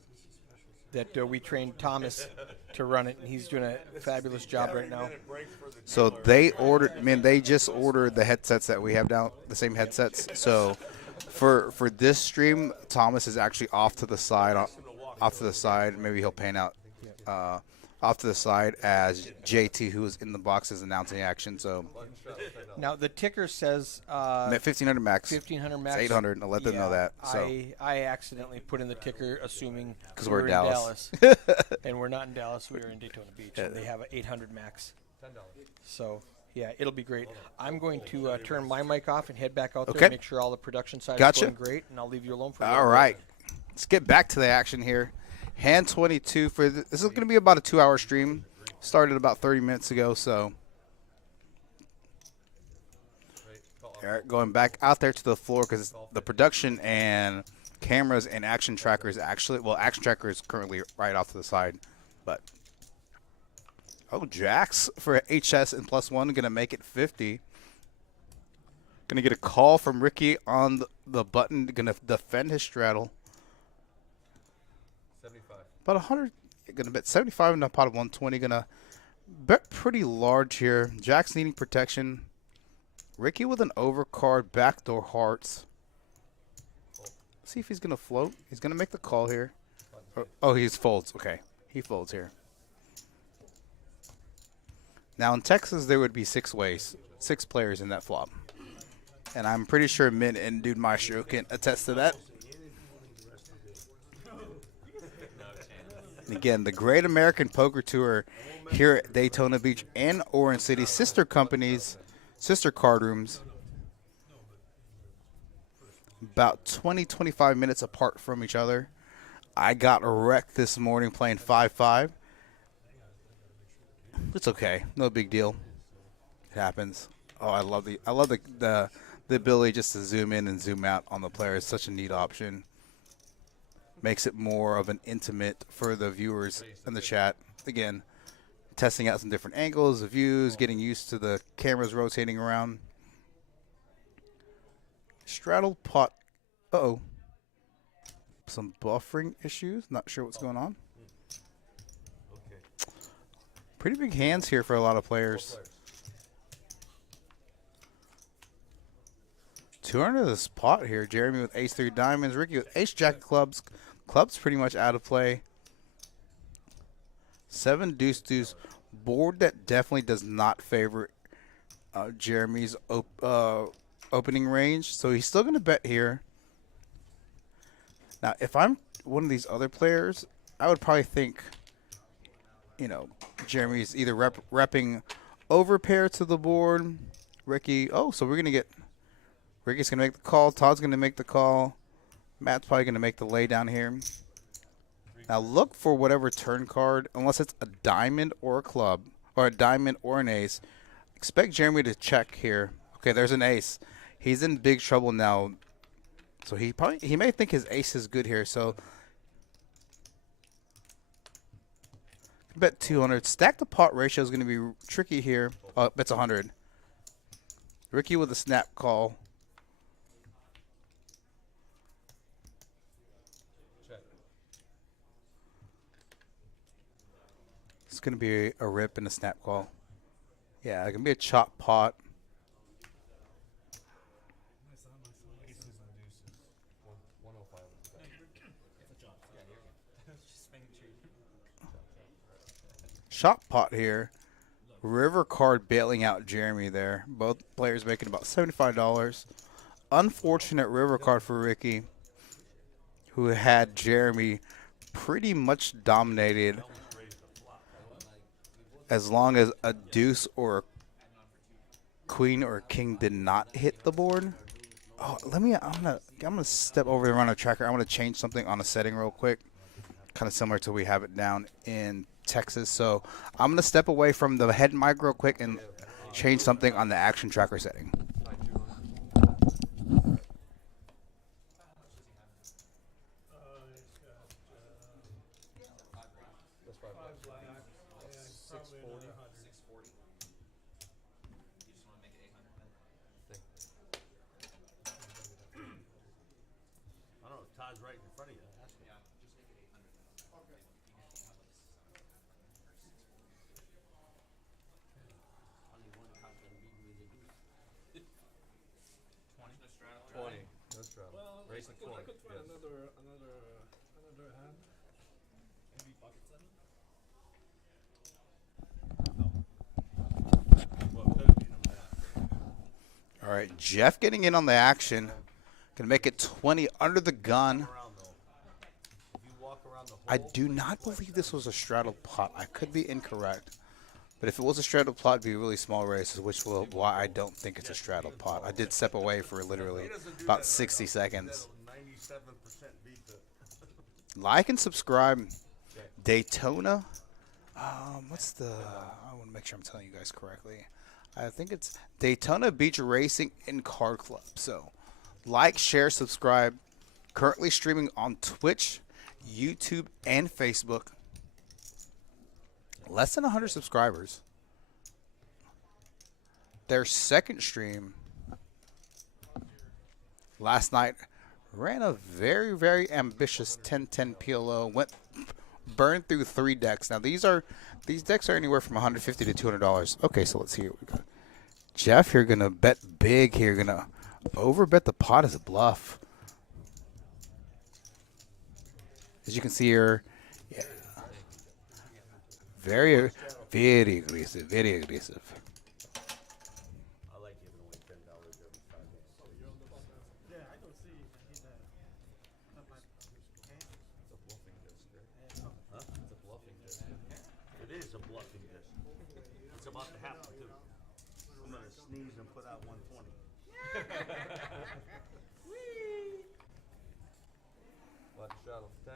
That we trained Thomas to run it, and he's doing a fabulous job right now. So they ordered, they just ordered the headsets that we have now, the same headsets. So for this stream, Thomas is actually off to the side. Maybe he'll pan out off to the side as JT, who is in the box, is announcing action. So Now the ticker says 1,500 max. 1,500 max. It's 800. I'll let them know that. So I accidentally put in the ticker assuming 'Cause we we're were in in Dallas. and we're not in Dallas. We are in Daytona Beach. And they have an 800 max. So yeah, it'll be great. I'm going to turn my mic off and head back out there Okay. and make sure all the production side Gotcha. is going great, and I'll leave you alone for a all little bit. right, let's get back to the action here. Hand 22 for this is going to be about a 2-hour stream. Started about 30 minutes ago, so Eric going back out there to the floor because the production and cameras and action tracker is action tracker is currently right off to the side. But oh, Jax for HS and +1 gonna make it 50. Gonna get a call from Ricky on the button. Gonna defend his straddle. 75. About 100. Gonna bet 75 in a pot of 120. Gonna bet pretty large here. Jax needing protection. Ricky with an overcard, backdoor hearts. See if he's gonna float. He's gonna make the call here. Oh, he folds. Okay, he folds here. Now in Texas, there would be 6 ways, 6 players in that flop, and I'm pretty sure Min and Dude Maestro can attest to that. And again, the Great American Poker Tour here at Daytona Beach and Orange City, sister companies, sister card rooms, about 20-25 minutes apart from each other. I got wrecked this morning playing 5-5. It's okay, no big deal. It happens. Oh, I love the ability just to zoom in and zoom out on the player. It's such a neat option. Makes it more of an intimate for the viewers in the chat. Again, testing out some different angles, views, getting used to the cameras rotating around. Straddle pot. Uh-oh. Some buffering issues. Not sure what's going on. Pretty big hands here for a lot of players. 200 of this pot here. Jeremy with ace-3 diamonds. Ricky with ace-jack of clubs. Club's pretty much out of play. 7 deuce-deuce. Board that definitely does not favor Jeremy's opening range. So he's still going to bet here. Now, if I'm one of these other players, I would probably think, you know, Jeremy's either repping overpair to the board. Ricky, oh, so we're going to get, Ricky's going to make the call. Todd's going to make the call. Matt's probably going to make the lay down here. Now look for whatever turn card, unless it's a diamond or a club, or a diamond or an ace. Expect Jeremy to check here. Okay, there's an ace. He's in big trouble now. So he may think his ace is good here. So bet 200. Stack the pot ratio is going to be tricky here. Bets 100. Ricky with a snap call. It's going to be a rip and a snap call. Yeah, it can be a chop pot. Shot pot here. River card bailing out Jeremy there. Both players making about $75. Unfortunate river card for Ricky, who had Jeremy pretty much dominated as long as a deuce or a queen or a king did not hit the board. Oh, I'm gonna step over there on a tracker. I want to change something on a setting real quick, kind of similar to we have it down in Texas. So I'm gonna step away from the head mic real quick and change something on the action tracker setting. Right in front of you. Yeah, just make it 800. Okay. 20. No straddle. Well, Racing I could try yes. another hand. Maybe pocket 7? Well, it could be no matter. All right, Jeff getting in on the action. Gonna make it 20 under the gun. I do not believe this was a straddled pot. I could be incorrect. But if it was a straddled pot, it'd be a really small race, which will why I don't think it's a straddled pot. I did step away for literally about 60 seconds. Like and subscribe. Daytona. What's the... I want to make sure I'm telling you guys correctly. I think it's Daytona Beach Racing and Card Club. So, like, share, subscribe. Currently streaming on Twitch, YouTube, and Facebook. Less than 100 subscribers. Their second stream last night ran a very, very ambitious 10-10 PLO. Burned through 3 decks. Now these decks are anywhere from $150 to $200. Okay, so let's see what we got. Jeff here gonna bet big here, gonna overbet the pot as a bluff. As you can see here, yeah, very aggressive, very aggressive. I like giving away $10 every 5 minutes. Yeah, I don't see in the It's a bluffing disc, right? Huh? It's a bluffing disc. It is a bluffing disc. It's about to happen too. I'm gonna sneeze and put out 120. Watch shot of 10.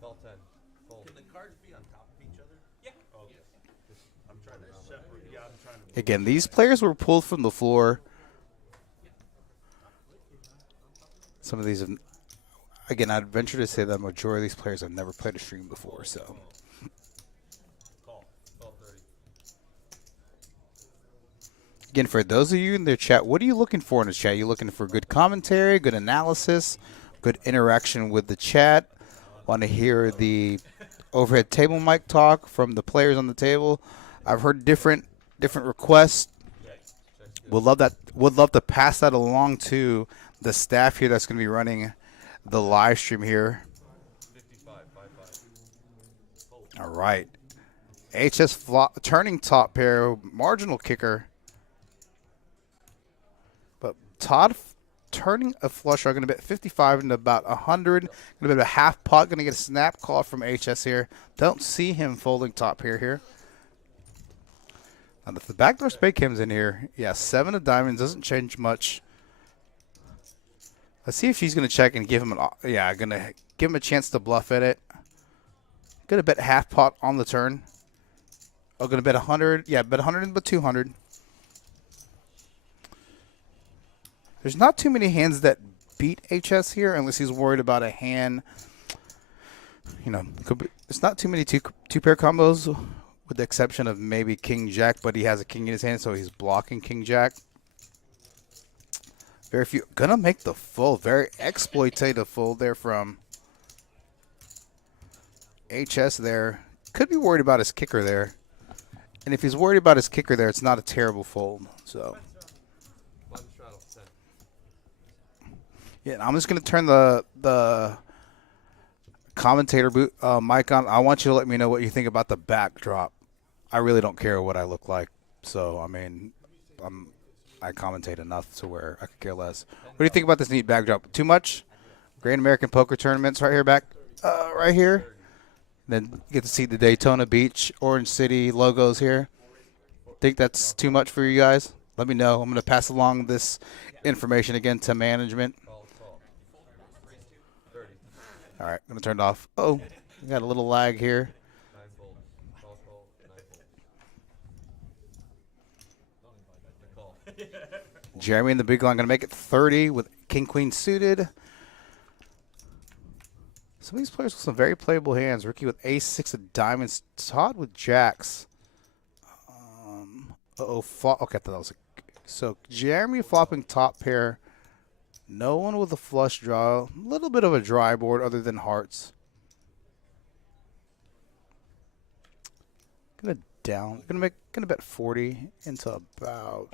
Call 10. Fold. Can the cards be on top of each other? Yeah. Oh, okay. I'm trying to separate. Yeah, I'm trying to. Again, these players were pulled from the floor. Some of these have, again, I'd venture to say that the majority of these players have never played a stream before, so. Call. Call 30. Again, for those of you in the chat, what are you looking for in the chat? You looking for good commentary, good analysis, good interaction with the chat? Want to hear the overhead table mic talk from the players on the table? I've heard different requests. Would love that. Would love to pass that along to the staff here that's going to be running the live stream here. 55, 5-5. All right. HS turning top pair, marginal kicker. But Todd turning a flush draw, going to bet 55 into about 100. Going to bet a half pot. Going to get a snap call from HS here. Don't see him folding top pair here. Now, if the backdoor spade comes in here, yeah, 7 of diamonds doesn't change much. Let's see if she's going to check and give him going to give him a chance to bluff at it. Going to bet half pot on the turn. Oh, going to bet 100. Yeah, bet 100 but 200. There's not too many hands that beat HS here unless he's worried about a hand. You know, it's not too many two-pair combos with the exception of maybe King-Jack, but he has a king in his hand, so he's blocking King-Jack. Very few. Gonna make the fold. Very exploitative fold there from HS there. Could be worried about his kicker there. And if he's worried about his kicker there, it's not a terrible fold. So, yeah, I'm just going to turn the commentator mic on. I want you to let me know what you think about the backdrop. I really don't care what I look like. So, I mean, I commentate enough to where I could care less. What do you think about this neat backdrop? Too much? Great American Poker Tournaments right here right here. Then you get to see the Daytona Beach, Orange City logos here. Think that's too much for you guys? Let me know. I'm going to pass along this information again to management. All right, I'm going to turn it off. Oh, we got a little lag here. Jeremy in the big line going to make it 30 with King-Queen suited. Some of these players with some very playable hands. Ricky with ace-6 of diamonds. Todd with jacks. Okay, I thought that was so Jeremy flopping top pair. No one with a flush draw. A little bit of a dry board other than hearts. Gonna bet 40 into about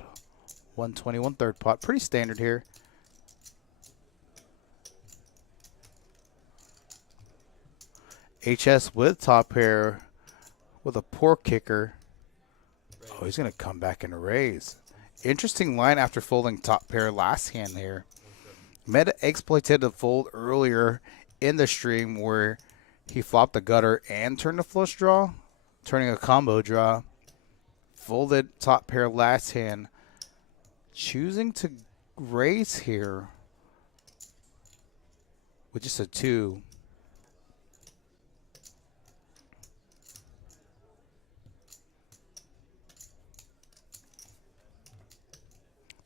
120, 1/3 pot. Pretty standard here. HS with top pair with a poor kicker. Oh, he's going to come back and raise. Interesting line after folding top pair last hand here. Meta exploited the fold earlier in the stream where he flopped the gutter and turned a flush draw, turning a combo draw. Folded top pair last hand. Choosing to raise here with just a 2.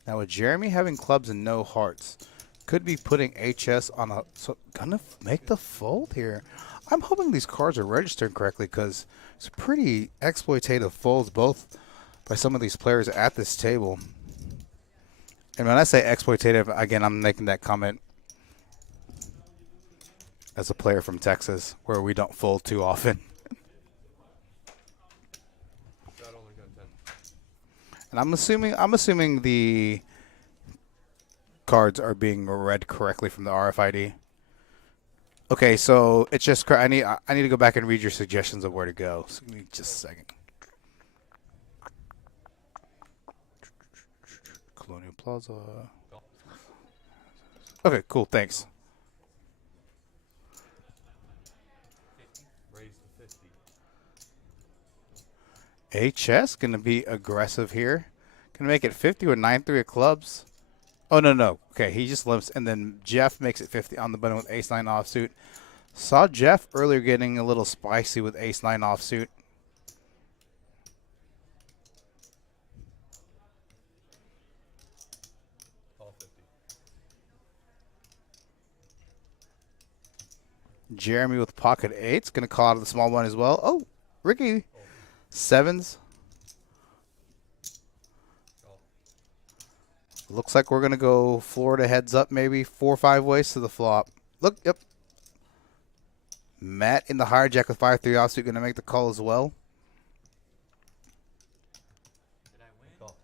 Now with Jeremy having clubs and no hearts, could be putting HS on a. So gonna make the fold here. I'm hoping these cards are registered correctly because it's pretty exploitative folds both by some of these players at this table. And when I say exploitative, again, I'm making that comment as a player from Texas where we don't fold too often. That only got 10. And I'm assuming the cards are being read correctly from the RFID. Okay, so it's just I need to go back and read your suggestions of where to go. So give me just a second. Colonial Plaza. Okay, cool. Thanks. Raise to 50. HS gonna be aggressive here. Gonna make it 50 with 9-3 of clubs. Oh no. Okay, he just limps, and then Jeff makes it 50 on the button with Ace-9 offsuit. Saw Jeff earlier getting a little spicy with Ace-9 offsuit. Call 50. Jeremy with pocket eights gonna call out of the small one as well. Oh, Ricky, sevens. Looks like we're going to go Florida heads up maybe 4 or 5 ways to the flop. Look, yep. Matt in the higher jack with 5-3 offsuit going to make the call as well. Did I win? Call.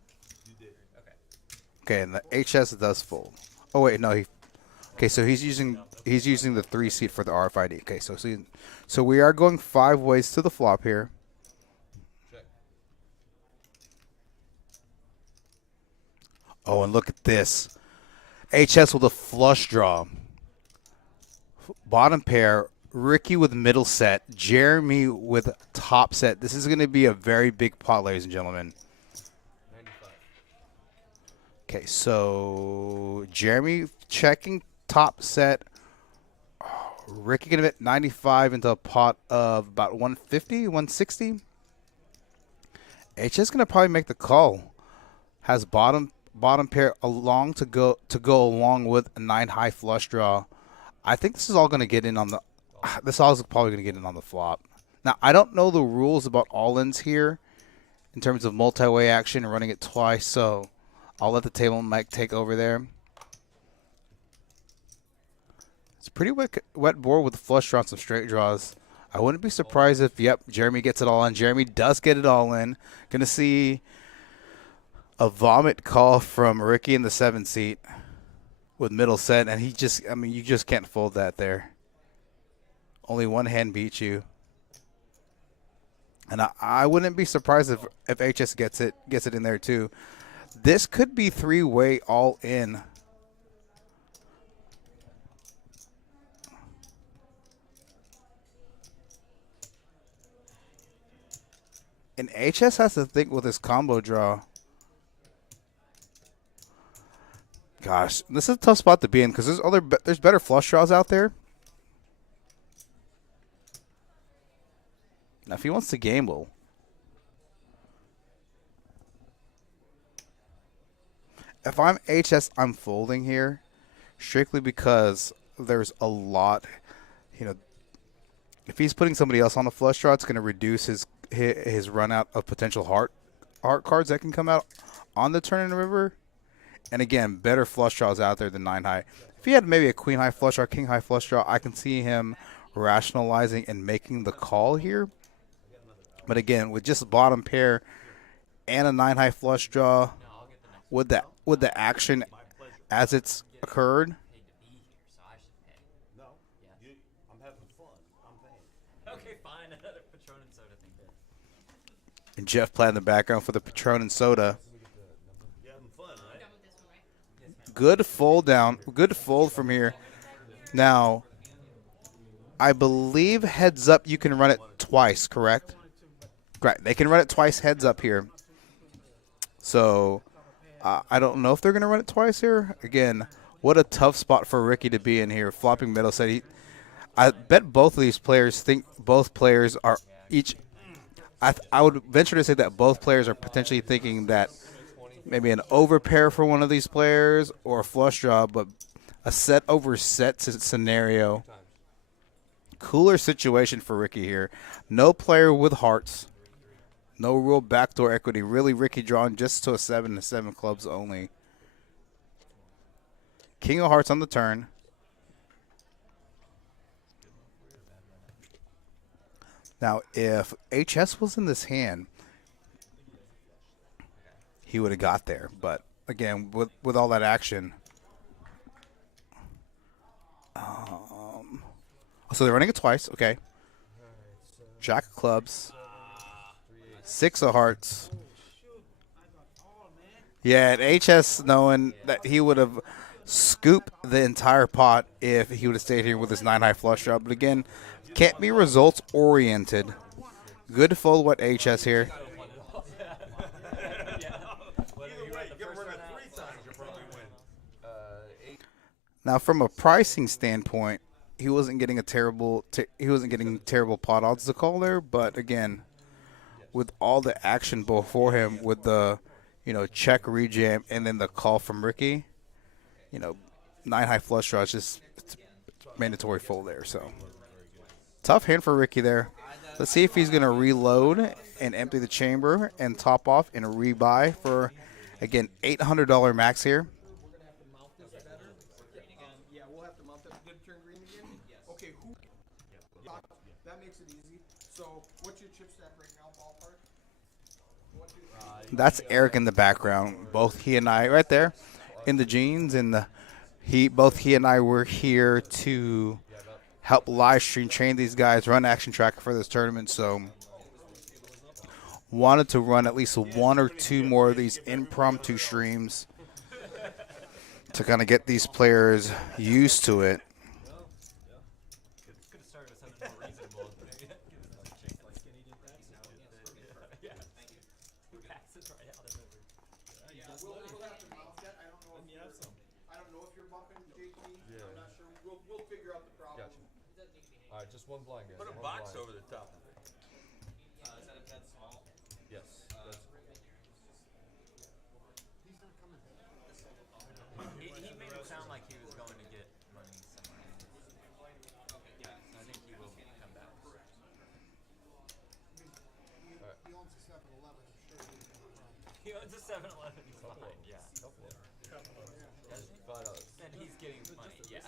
You did. Okay. Okay, and the HS does fold. Oh wait, no, he. Okay, so he's using the 3 seat for the RFID. Okay, so we are going 5 ways to the flop here. Check. Oh, and look at this. HS with a flush draw. Bottom pair. Ricky with middle set. Jeremy with top set. This is going to be a very big pot, ladies and gentlemen. 95. Okay, so Jeremy checking top set. Oh, Ricky going to bet 95 into a pot of about 150, 160. HS going to probably make the call. Has bottom pair along to go along with a 9 high flush draw. I think this is all going to get in on the. This all is probably going to get in on the flop. Now I don't know the rules about all-ins here, in terms of multi-way action and running it twice. So I'll let the table mic take over there. It's a pretty wet board with the flush draw and some straight draws. I wouldn't be surprised if, yep, Jeremy gets it all in. Jeremy does get it all in. Going to see a vomit call from Ricky in the 7 seat with middle set, and you just can't fold that there. Only one hand beats you. And I wouldn't be surprised if HS gets it in there too. This could be 3-way all in. And HS has to think with his combo draw. Gosh, this is a tough spot to be in because there's better flush draws out there. Now, if he wants to gamble, if I'm HS, I'm folding here strictly because there's a lot. If he's putting somebody else on the flush draw, it's going to reduce his run out of potential heart cards that can come out on the turn in the river. And again, better flush draws out there than 9 high. If he had maybe a queen high flush draw, king high flush draw, I can see him rationalizing and making the call here. But again, with just a bottom pair and a 9 high flush draw, with the action as it's occurred, Paid to be here, so I should pay. No. Yeah. I'm having fun. I'm paying. Okay, fine. Another Patron and soda thing there. and Jeff Platt in the background for the Patron and soda. You having fun, right? Done with this one, right? Good fold down. Good fold from here. Now, I believe heads up you can run it twice, correct? Right. They can run it twice heads up here. So, I don't know if they're going to run it twice here. Again, what a tough spot for Ricky to be in here. Flopping middle set. I bet both of these players think both players are each. I would venture to say that both players are potentially thinking that maybe an overpair for one of these players or a flush draw. But a set over set scenario. Times. Cooler situation for Ricky here. No player with hearts. No real backdoor equity. Really, Ricky drawn just to a 7 to 7 clubs only. King of hearts on the turn. Now, if HS was in this hand, he would have got there. But again, with all that action, so they're running it twice. Okay. Jack of clubs, 6 of hearts. Yeah, and HS knowing that he would have scooped the entire pot if he would have stayed here with his 9 high flush draw. But again, can't be results oriented. Good to fold what HS here. Now, from a pricing standpoint, he wasn't getting terrible pot odds to call there. But again, with all the action before him, with the check rejam and then the call from Ricky, 9 high flush draw is just it's mandatory fold there. So tough hand for Ricky there. Let's see if he's going to reload and empty the chamber and top off and rebuy for, again, $800 max here. Yeah, we'll have to mount that. Did it turn green again? Yes. Okay, that makes it easy. So, what's your chip stack right now, ballpark? That's Eric in the background. Both he and I, right there, in the jeans, and both he and I were here to help live stream, train these guys, run action tracker for this tournament. So wanted to run at least 1 or 2 more of these impromptu streams to kind of get these players used to it. All right, just one blind, guys. Put a one box blind. over the top of it. Is that small? Yes. That's, He made it sound like he was going to get money somewhere. Yeah, so I think he will come back. He owns a 7-Eleven. He's fine, yeah. And he's getting money, yeah.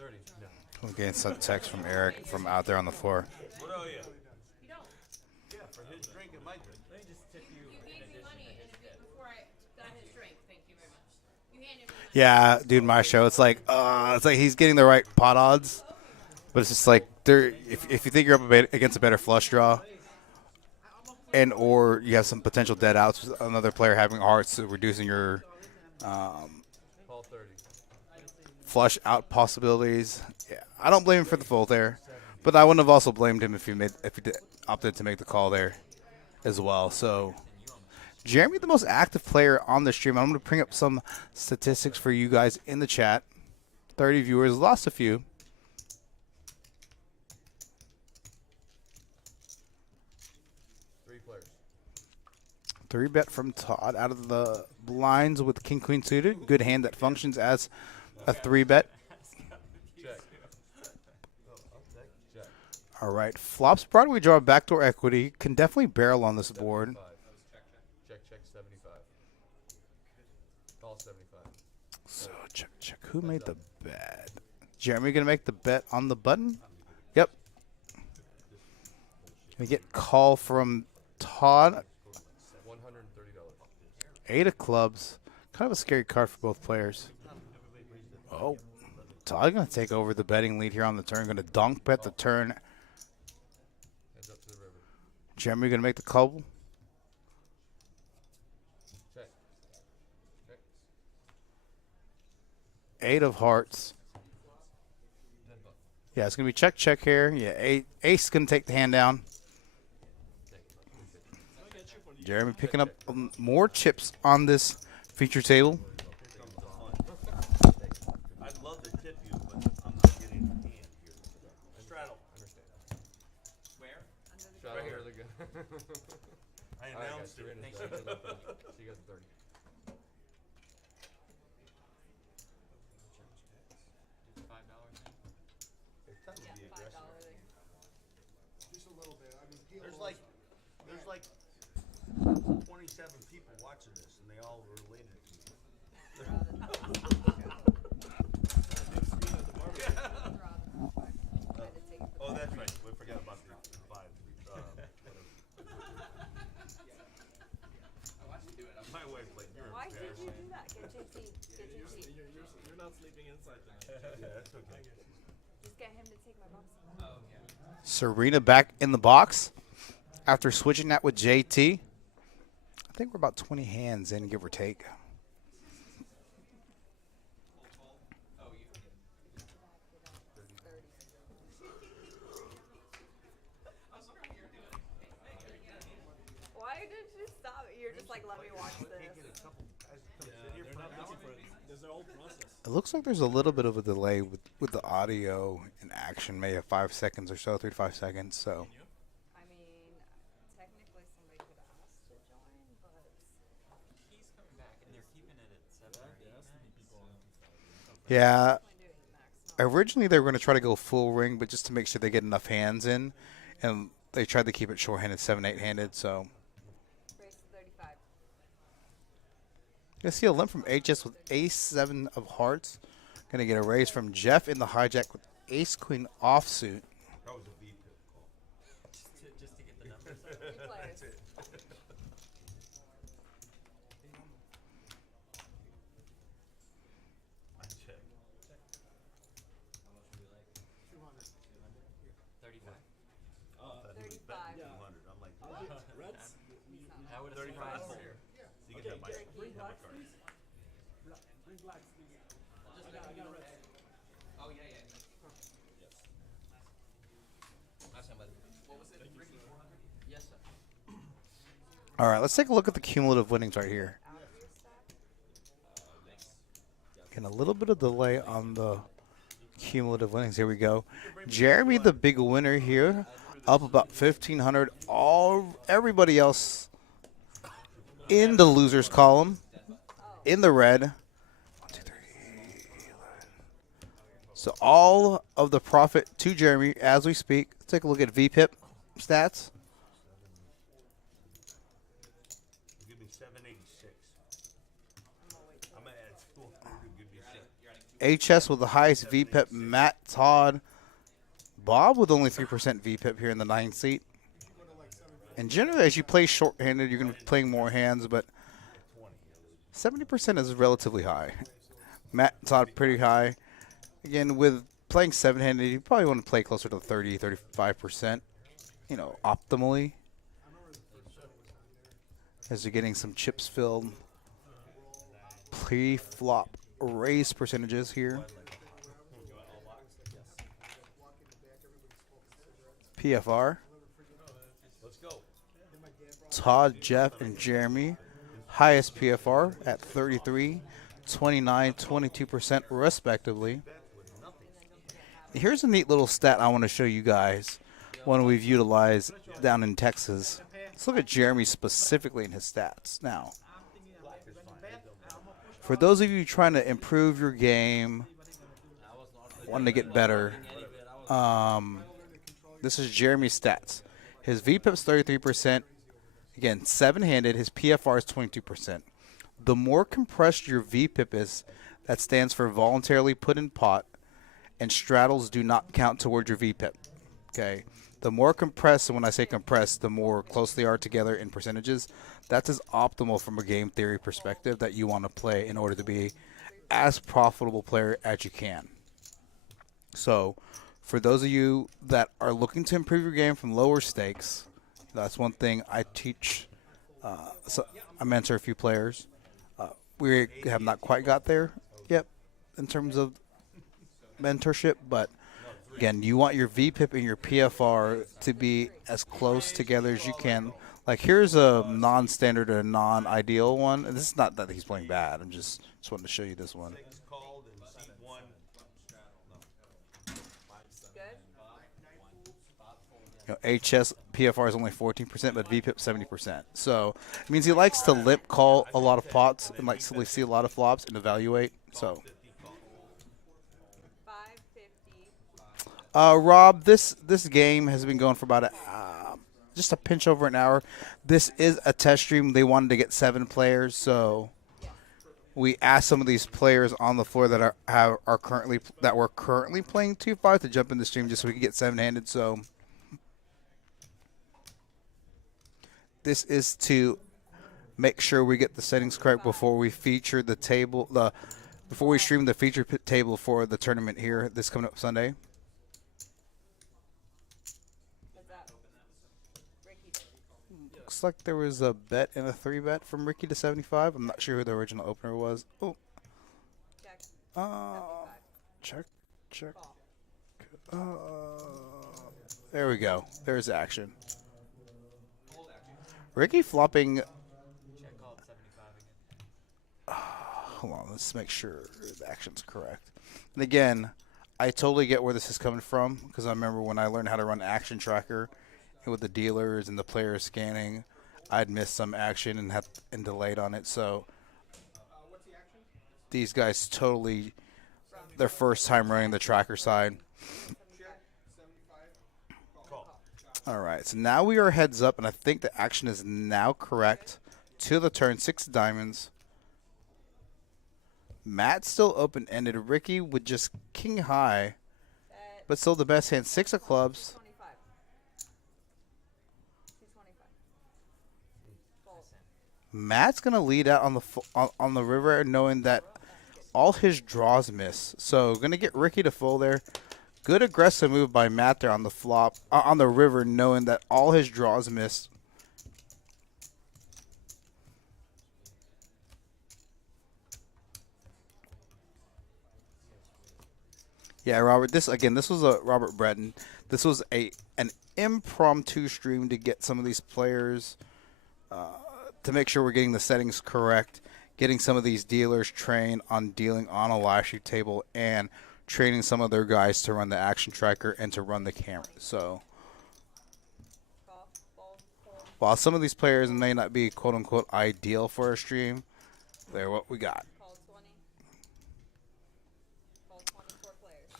30. No. We're getting some text from Eric from out there on the floor. What owe you? Yeah, for his drink and my drink. Let me just tip you. You gave me money before I got his drink. Thank you very much. You handed me money. Yeah, dude, my show. It's like he's getting the right pot odds, but it's just like if you think you're up against a better flush draw, and or you have some potential dead outs, with another player having hearts, so reducing your Call 30. flush out possibilities. Yeah, I don't blame him for the fold there, but I wouldn't have also blamed him if he opted to make the call there as well. So Jeremy, the most active player on the stream. I'm going to bring up some statistics for you guys in the chat. 30 viewers, lost a few. Three players. 3-bet from Todd out of the blinds with King Queen suited. Good hand that functions as a 3-bet. Check. Check. All right, flops. Broadway draw backdoor equity. Can definitely barrel on this board. 75. Check 75. Call 75. So check. Who made the bet? Jeremy gonna make the bet on the button? Yep. We get call from Todd. $130. 8 of clubs. Kind of a scary card for both players. Oh, Todd gonna take over the betting lead here on the turn. Gonna donk bet the turn. Heads up to the river. Jeremy gonna make the call. Check. Check. 8 of hearts. Yeah, it's gonna be check here. Yeah, ace gonna take the hand down. Jeremy picking up more chips on this feature table. I'd love to tip you, but I'm not getting a hand here. Straddle. Where? Right here. The good. I All right, guys. announced You're it. in this. See you guys at 30. 27 people watching this, and they all related to me. Oh, that's right. We forgot about the 5. My wife's like, you're Why did you embarrassing. do that? Get JT. Get JT. You're not sleeping inside tonight. Yeah, that's okay. Just get him to take my box. Serena back in the box after switching that with JT. I think we're about 20 hands in, give or take. Why did you stop? You're just like, let me watch this. They're not looking for it. There's their own process. It looks like there's a little bit of a delay with the audio in action, maybe 5 seconds or so, 3 to 5 seconds. So I mean, technically somebody could ask to join, but He's coming back, and they're keeping it at 7 or 8 max. yeah, only doing max. Not originally they were going to try to go full ring, but just to make sure they get enough hands in, and they tried to keep it short-handed, 7-8-handed. So race to 35. you see a limp from HS with Ace-7 of hearts. Going to get a raise from Jeff in the hijack with Ace-Queen offsuit. That was a V-pip call. Just to get the numbers. Two players. I checked. 35. Thought he was 35. betting 200. I'm like, what? Reds? That would have 35 surprised full. me. You can have my Bring have my blacks, card. please. Bring blacks, please. I got reds. Oh, yeah, yeah. Last time, buddy. What was it? Ricky, 400? Yes, sir. All right, let's take a look at the cumulative winnings right here. Out of your stack. Getting a little bit of delay on the cumulative winnings. Here we go. Jeremy, the big winner here, up about 1,500. Everybody else in the losers column, in the red. 1, 2, 3, 11. So all of the profit to Jeremy as we speak. Let's take a look at VPIP stats. Give me 786. I'm gonna add 200. Give me 6. HS with the highest VPIP, Matt Todd. Bob with only 3% VPIP here in the 9th seat. And generally, as you play short-handed, you're going to be playing more hands, but 70% is relatively high. Matt Todd pretty high. Again, with playing 7-handed, you probably want to play closer to 30, 35%, optimally. As you're getting some chips filled. Pre-flop raise percentages here. PFR. Let's go. Todd, Jeff, and Jeremy. Highest PFR at 33, 29, 22% respectively. Here's a neat little stat I want to show you guys. One we've utilized down in Texas. Let's look at Jeremy specifically in his stats. Now, for those of you trying to improve your game, wanting to get better, this is Jeremy's stats. His VPIP's 33%. Again, 7-handed. His PFR is 22%. The more compressed your VPIP is, that stands for voluntarily put in pot, and straddles do not count towards your VPIP. Okay? The more compressed, and when I say compressed, the more close they are together in percentages. That's as optimal from a game theory perspective that you want to play in order to be as profitable player as you can. So, for those of you that are looking to improve your game from lower stakes, that's one thing I teach. I mentor a few players. We have not quite got there yet in terms of mentorship, but again, you want your VPIP and your PFR to be as close together as you can. Like, here's a non-standard or non-ideal one. And this is not that he's playing bad. I'm just wanting to show you this one. Called in seat 1. HS PFR is only 14%, but VPIP 70%. So it means he likes to limp call a lot of pots and likes to see a lot of flops and evaluate. So, 550. Rob, this game has been going for about just a pinch over an hour. This is a test stream. They wanted to get 7 players, so we asked some of these players on the floor that are currently playing 2-5 to jump in the stream just so we can get 7-handed. So this is to make sure we get the settings correct before we feature the table, before we stream the feature table for the tournament here this coming up Sunday. Looks like there was a bet and a 3-bet from Ricky to 75. I'm not sure who the original opener was. Oh. Check. There we go. There's action. Ricky flopping. Check called 75 again. Hold on. Let's make sure the action's correct. And again, I totally get where this is coming from because I remember when I learned how to run Action Tracker and with the dealers and the players scanning, I'd missed some action and delayed on it. So these guys totally their first time running the tracker side. All right, so now we are heads up, and I think the action is now correct. To the turn, 6 diamonds. Matt's still open-ended. Ricky with just king high, but still the best hand. 6 of clubs. Matt's gonna lead out on the river, knowing that all his draws miss. So gonna get Ricky to fold there. Good aggressive move by Matt there on the flop, on the river, knowing that all his draws missed. Yeah, Robert. This was a Robert Breton. This was an impromptu stream to get some of these players to make sure we're getting the settings correct, getting some of these dealers trained on dealing on a live stream table, and training some of their guys to run the action tracker and to run the camera. So while some of these players may not be quote unquote ideal for a stream, they're what we got.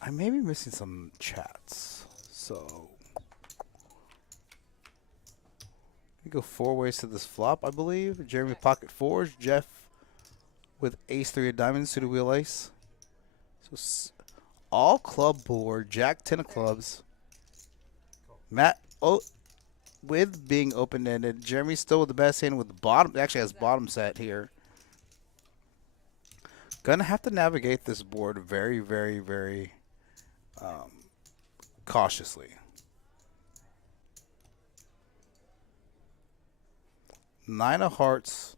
I may be missing some chats. So we go 4 ways to this flop, I believe. Jeremy pocket 4s, Jeff with ace 3 of diamonds, suited wheel ace. So all club board, Jack 10 of clubs. Matt with being open-ended. Jeremy still with the best hand with the bottom. Actually has bottom set here. Gonna have to navigate this board very, very, very cautiously. Nine of hearts.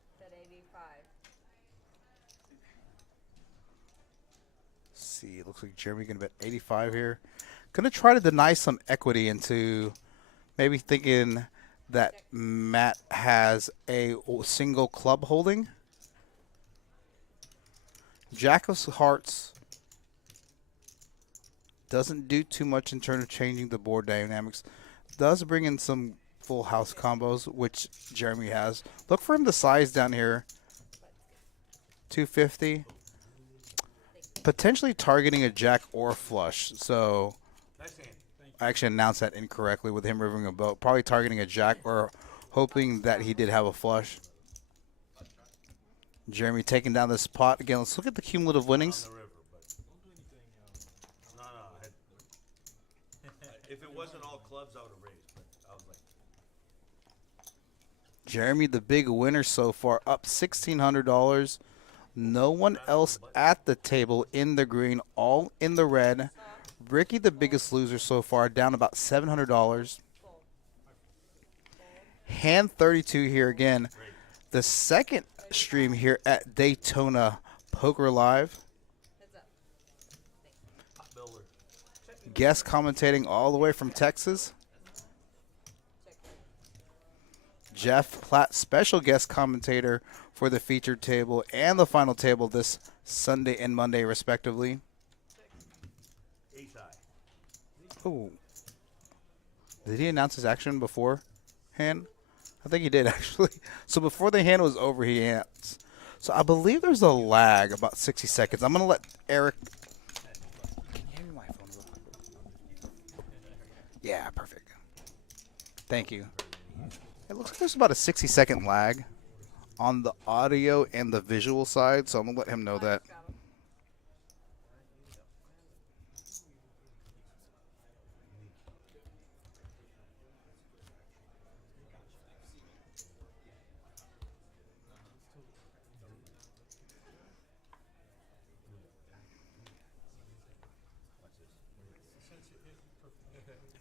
See, it looks like Jeremy gonna bet 85 here. Gonna try to deny some equity into maybe thinking that Matt has a single club holding. Jack of hearts doesn't do too much in terms of changing the board dynamics. Does bring in some full house combos, which Jeremy has. Look for him to size down here. 250. Potentially targeting a jack or flush. So I actually announced that incorrectly with him rivering a boat. Probably targeting a jack or hoping that he did have a flush. Jeremy taking down this pot. Again, let's look at the cumulative winnings. If it wasn't all clubs, I would have raised. But I was like, Jeremy, the big winner so far, up $1,600. No one else at the table in the green, all in the red. Ricky, the biggest loser so far, down about $700. Hand 32 here again. The second stream here at Daytona Poker Live. Guest commentating all the way from Texas. Jeff Platt, special guest commentator for the featured table and the final table this Sunday and Monday, respectively. Oh, did he announce his action beforehand? I think he did, actually. So before the hand was over, he announced. So I believe there's a lag, about 60 seconds. I'm going to let Eric. Can you hand me my phone real quick? Yeah, perfect. Thank you. It looks like there's about a 60-second lag on the audio and the visual side, so I'm going to let him know that.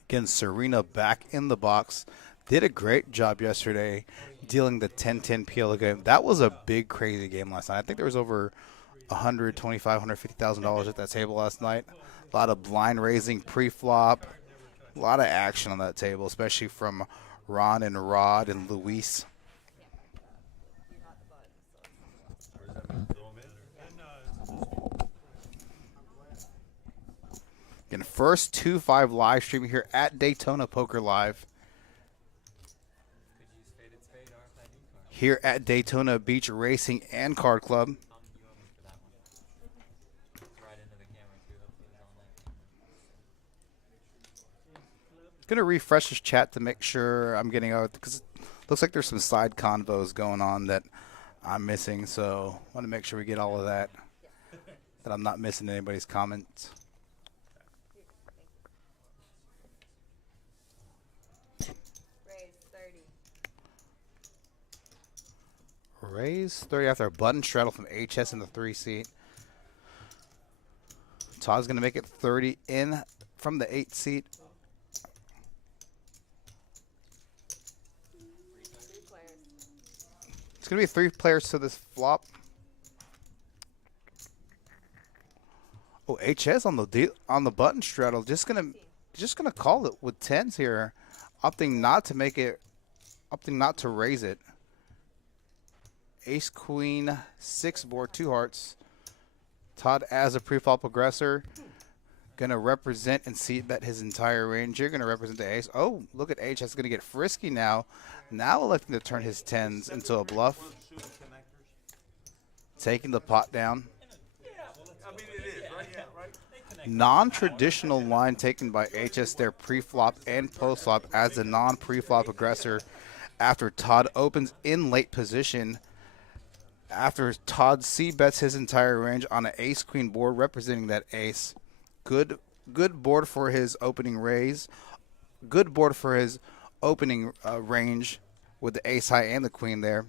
Again, Serena back in the box. Did a great job yesterday dealing the 10-10 PL game. That was a big, crazy game last night. I think there was over $125,000, $150,000 at that table last night. A lot of blind raising pre-flop. A lot of action on that table, especially from Ron and Rod and Luis. Again, first 2-5 live stream here at Daytona Poker Live. Here at Daytona Beach Racing and Card Club. Gonna refresh this chat to make sure I'm getting out, because it looks like there's some side convos going on that I'm missing, so I want to make sure we get all of that, that I'm not missing anybody's comments. Raise 30 after a button straddle from HS in the 3 seat. Todd's going to make it 30 in from the 8 seat. It's going to be 3 players to this flop. Oh, HS on the button straddle. Just gonna call it with 10s here, opting not to make it, opting not to raise it. Ace, Queen, 6 board, 2 hearts. Todd as a pre-flop aggressor, gonna represent and seat bet his entire range. You're gonna represent the ace. Oh, look at HS gonna get frisky now. Now electing to turn his 10s into a bluff. Taking the pot down. Non-traditional line taken by HS there pre-flop and post-flop as a non-pre-flop aggressor after Todd opens in late position. After Todd c-bets his entire range on an ace-queen board representing that ace. Good board for his opening raise. Good board for his opening range with the ace high and the queen there.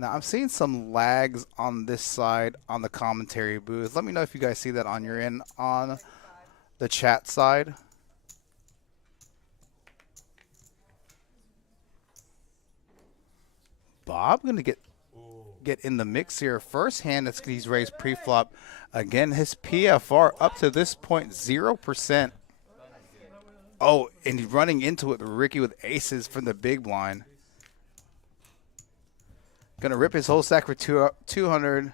Now, I'm seeing some lags on this side on the commentary booth. Let me know if you guys see that on your end on the chat side. Bob going to get in the mix here. First hand that's he's raised pre-flop. Again, his PFR up to this point 0%. Oh, and he's running into it, Ricky, with aces from the big blind. Going to rip his whole stack for 200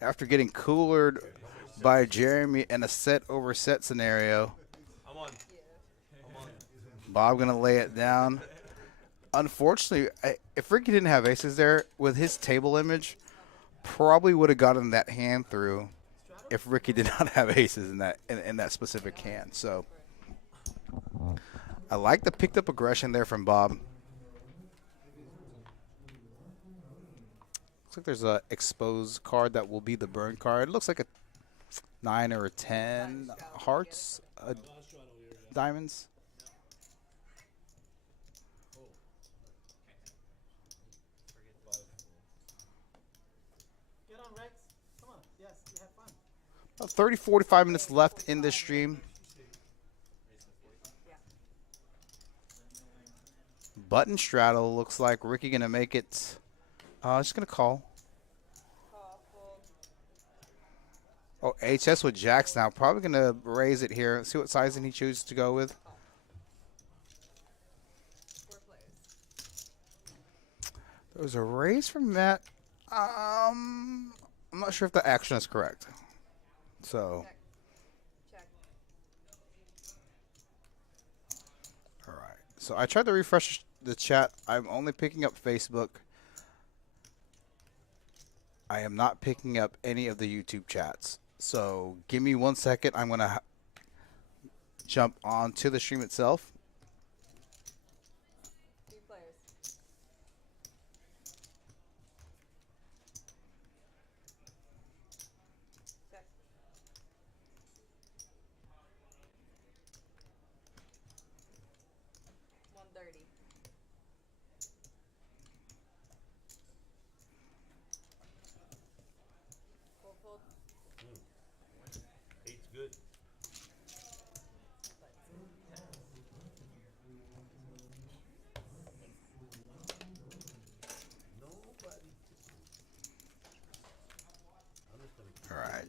after getting coolered by Jeremy in a set over set scenario. Bob going to lay it down. Unfortunately, if Ricky didn't have aces there, with his table image, probably would have gotten that hand through if Ricky did not have aces in that specific hand. So I like the picked up aggression there from Bob. Looks like there's a exposed card that will be the burn card. It looks like a 9 or a 10 hearts, diamonds. About 30, 45 minutes left in this stream. Button straddle looks like Ricky going to make it. Just going to call. Oh, HS with jacks now. Probably going to raise it here. See what sizing he chooses to go with. There was a raise from Matt. I'm not sure if the action is correct. So, all right. So I tried to refresh the chat. I'm only picking up Facebook. I am not picking up any of the YouTube chats. So give me 1 second. I'm going to jump on to the stream itself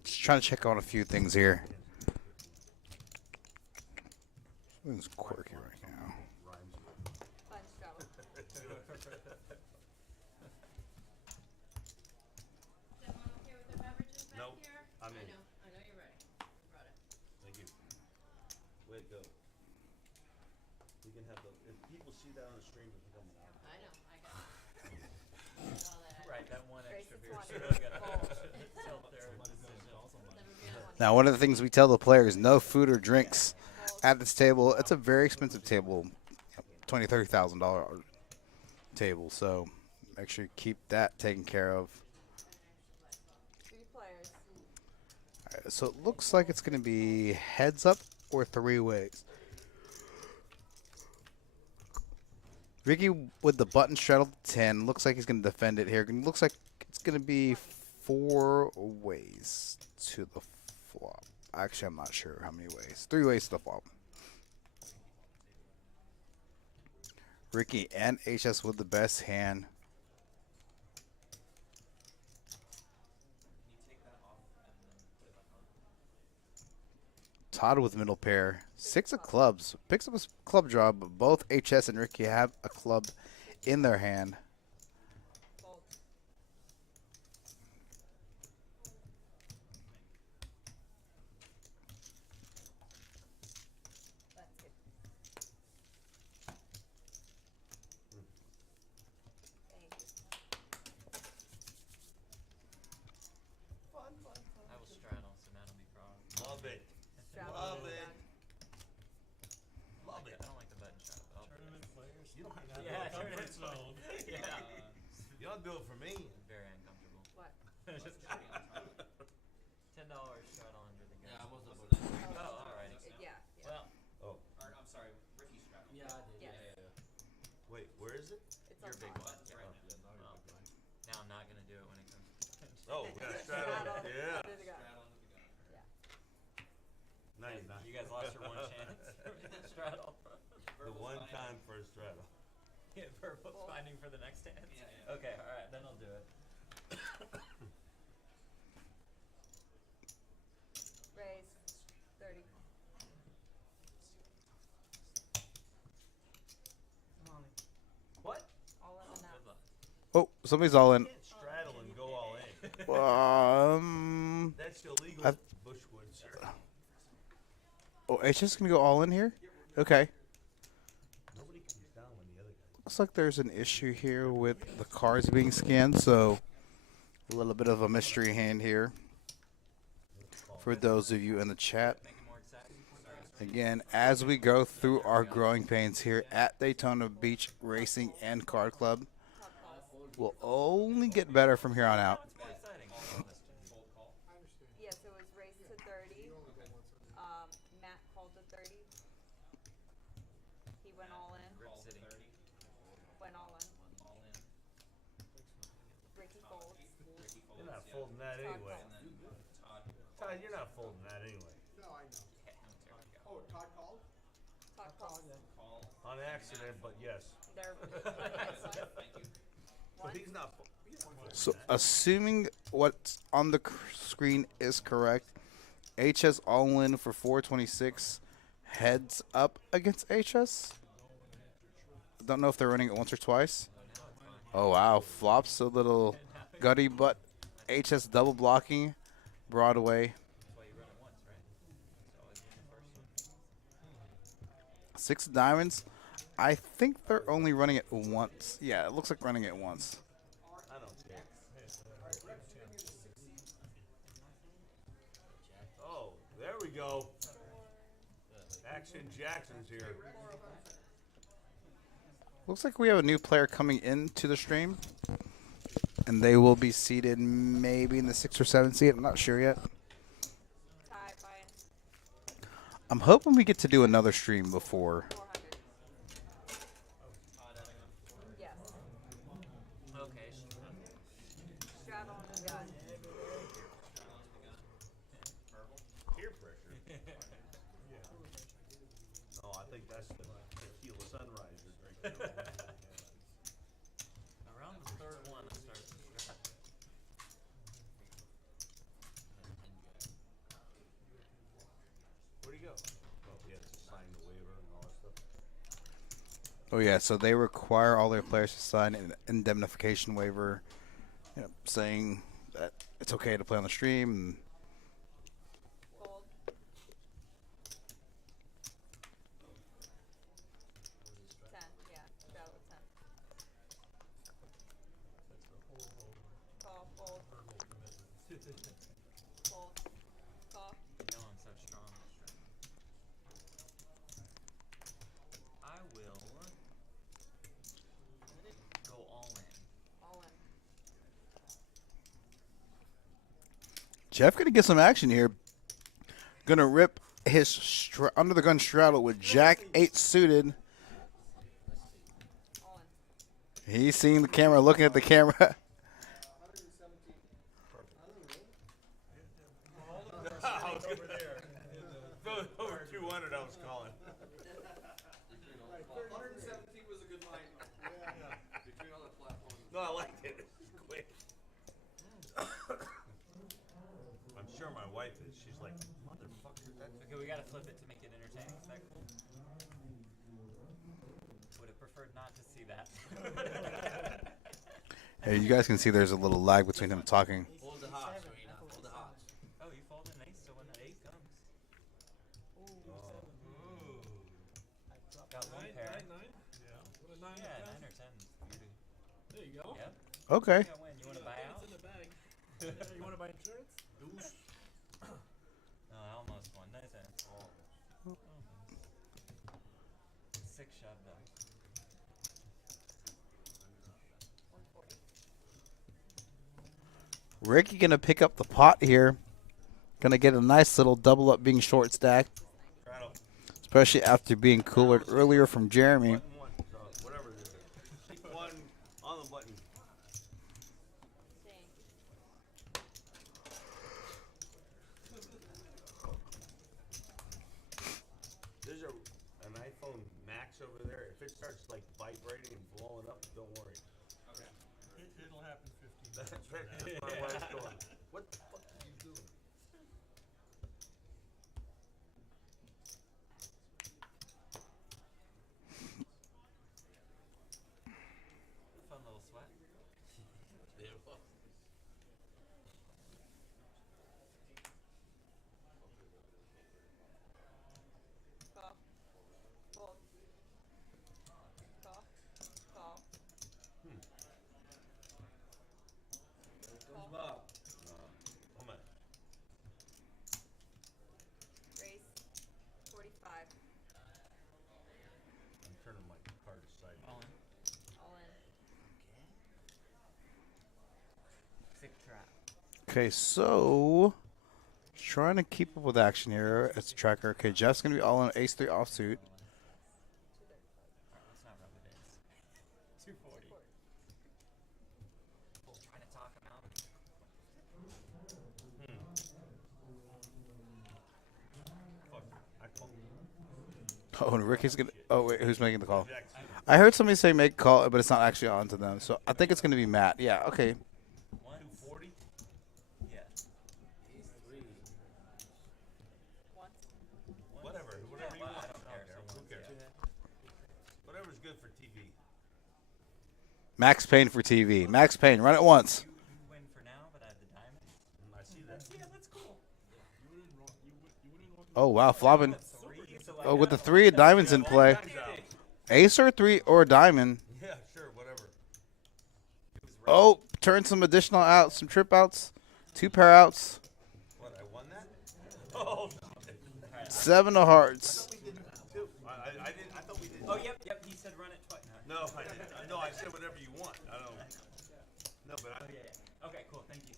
Just trying to check on a few things here. It's quirky right now. Fun straddle. Is everyone okay with their beverages back Nope. here? I mean, I know you're ready. You brought it. thank you. Way to go. We can have the, if people see that on the stream, we can come out. I know, I got it. All that. Right, that one Grace, extra it's beer wonderful. really got tilt their decision. Never be on one. Now, one of the things we tell the players: no food or drinks at this table. It's a very expensive table, $20,000, $30,000 table. So make sure you keep that taken care of. 3 players. All right, so it looks like it's going to be heads up or 3 ways. Ricky with the button straddle 10. Looks like he's going to defend it here. Looks like it's going to be 4 ways to the flop. Actually, I'm not sure how many ways. 3 ways to the flop. Ricky and HS with the best hand. Todd with middle pair. 6 of clubs. Picks up a club draw, but both HS and Ricky have a club in their hand. Fold. That's good. Thank you. I will straddle, so Matt will be proud. Love it. Straddle Love is it. done. Love it. I don't like the button straddle. But I'll do it. You don't have to Yeah, do it. tournament zone. Yeah. You don't do it for me. Very uncomfortable. What? $10 straddle under the gun. Yeah, I was up Oh, Oh, alrighty. Yeah, yeah. Well, Oh, Or, I'm sorry, Ricky straddled. Yeah, I did. Yes. wait, where is it? It's your on big top. one. Yeah, Well, now you're big blind. now I'm not going to do it when it comes to Oh, we got straddle. Yeah. Under the gun. Straddle under the gun. No, you're not. You guys lost your one chance. Straddle. The one time for a straddle. Yeah, purple's finding for the next hand. Yeah, yeah. Okay, alright, then I'll do it. Raise. 30. What? All in and Good out. luck. Oh, somebody's all in. You can't straddle and go all in. That's illegal, I've- Bushwood, sir. Oh, HS going to go all in here? Okay. Nobody comes down when the other guy. Looks like there's an issue here with the cards being scanned, so a little bit of a mystery hand here for those of you in the chat. Make it more exciting. Again, as we go through our growing pains here at Daytona Beach Racing and Card Club, will only get better from here on out. It's more exciting. Fold call. Yes, it was raised to 30. Matt called to 30. He went all in. Rip Call City. 30. Went all in. All in. Ricky folds. Ricky folds. You're not yeah. folding that Todd anyway. calls. And then Todd. Todd, you're not folding that anyway. No, I know. There we go. Oh, Todd called? Todd calls. Call. On accident, but yes. They're Thank you. So he's not. He's not folding So, that. assuming what's on the screen is correct, HS all in for 426, heads up against HS. Don't know if they're running it once or twice. Oh wow, flops a little gutty, but HS double blocking Broadway. That's why you run it once, right? It's always in the first one. 6 diamonds. I think they're only running it once. Yeah, it looks like running it once. I don't care. Oh, there we go. Action Jackson's here. Looks like we have a new player coming into the stream. And they will be seated maybe in the 6th or 7th seat. I'm not sure yet. Tie by I'm hoping we get to do another stream before. 400. Yes. Okay. Straddle on the gun. Peer pressure. No, I think that's the tequila sunrise you're drinking. Around the third one, I start to strap. Oh yeah, so they require all their players to sign an indemnification waiver, saying that it's okay to play on the stream. Fold. 10, yeah. Straddle with 10. Call, fold. Fold. Call. You know I'm so strong. I will go all in. All in. Jeff gonna get some action here. Gonna rip his under the gun straddle with Jack 8 suited. All in. He's seeing the camera, looking at the camera. Over 200, I was calling. 117 was a good line. Between all the platforms. No, I liked it. It was quick. I'm sure my wife is. She's like, motherfucker. Okay, we gotta flip it to make it entertaining. Is that cool? Would have preferred not to see that. Hey, you guys can see there's a little lag between them talking. Hold the hearts, Serena. Hold the hearts. Oh, you fold an ace, so when that 8 comes. Got one pair. Yeah. What a 9 Yeah, 9 or 10. or 10 is beauty. There you go. Yep. Okay. You gotta win. You wanna buy out? It's in the bag. You want to buy insurance? No, I almost won. Nice hands. Almost. 6 shove though. 140. Ricky gonna pick up the pot here. Gonna get a nice little double up being short stack. Straddle. Especially after being coolered earlier from Jeremy. Button 1. So whatever it is. Keep 1 on the button. Seeing. There's an iPhone Max over there. If it starts like vibrating and blowing up, don't worry. Okay. It'll happen 15 That's minutes. right. That's my wife's going, what the fuck are you doing? Fun little sweat. Call. Fold. Call. Call. Call. Bob. Hold on. Raise. 45. I'm turning my card aside. All in. All in. Sick trap. Okay, so trying to keep up with action here. It's tracker. Okay, Jeff's gonna be all in ace 3 offsuit. Alright, let's not rub it in. 240. Trying to talk him out. Fuck. I called. Oh, and Ricky's gonna. Oh wait, who's making the call? Jack's- I heard somebody say make a call, but it's not actually on to them. So I think it's gonna be Matt. Yeah. Okay. 240? Yeah. Once. Whatever you want. I don't care. Who cares? Whatever's good for TV. Max Payne for TV. Max Payne, run it once. You win for now, but I have the diamond. I see that. Yeah, that's cool. You wouldn't want Oh wow, flopping. 3, so Oh, with the 3 of diamonds in play. Ace or 3 or diamond. Yeah, sure, whatever. Oh, turn some additional outs, some trip outs, 2 pair outs, What, I won that? Oh, 7 of hearts. we did two. I didn't. I thought we did. Oh, yep. He said run it twice. No, I didn't. No, I said whatever you want. I don't. No, but I. Oh, yeah. Okay, cool. Thank you.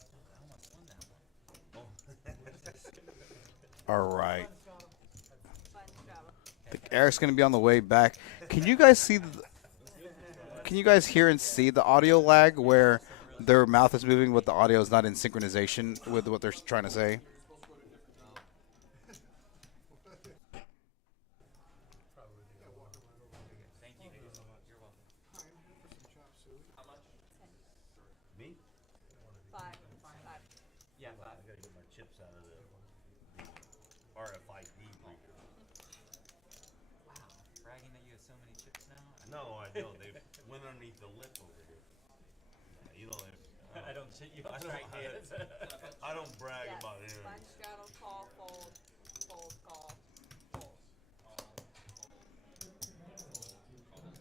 I almost won that one. All right. Fun straddle. Eric's gonna be on the way back. Can you guys see? Can you guys hear and see the audio lag where their mouth is moving, but the audio is not in synchronization with what they're trying to say? Thank you. You're welcome. Me? 5. 5. Yeah, 5. I gotta get my chips out of the RFID reader. so many chips now. No, I don't. They went underneath the lip over here. You don't. I don't. You don't I strike me don't, as. I don't brag Yes. about it. Lunch, straddle, call, fold, fold, call, fold.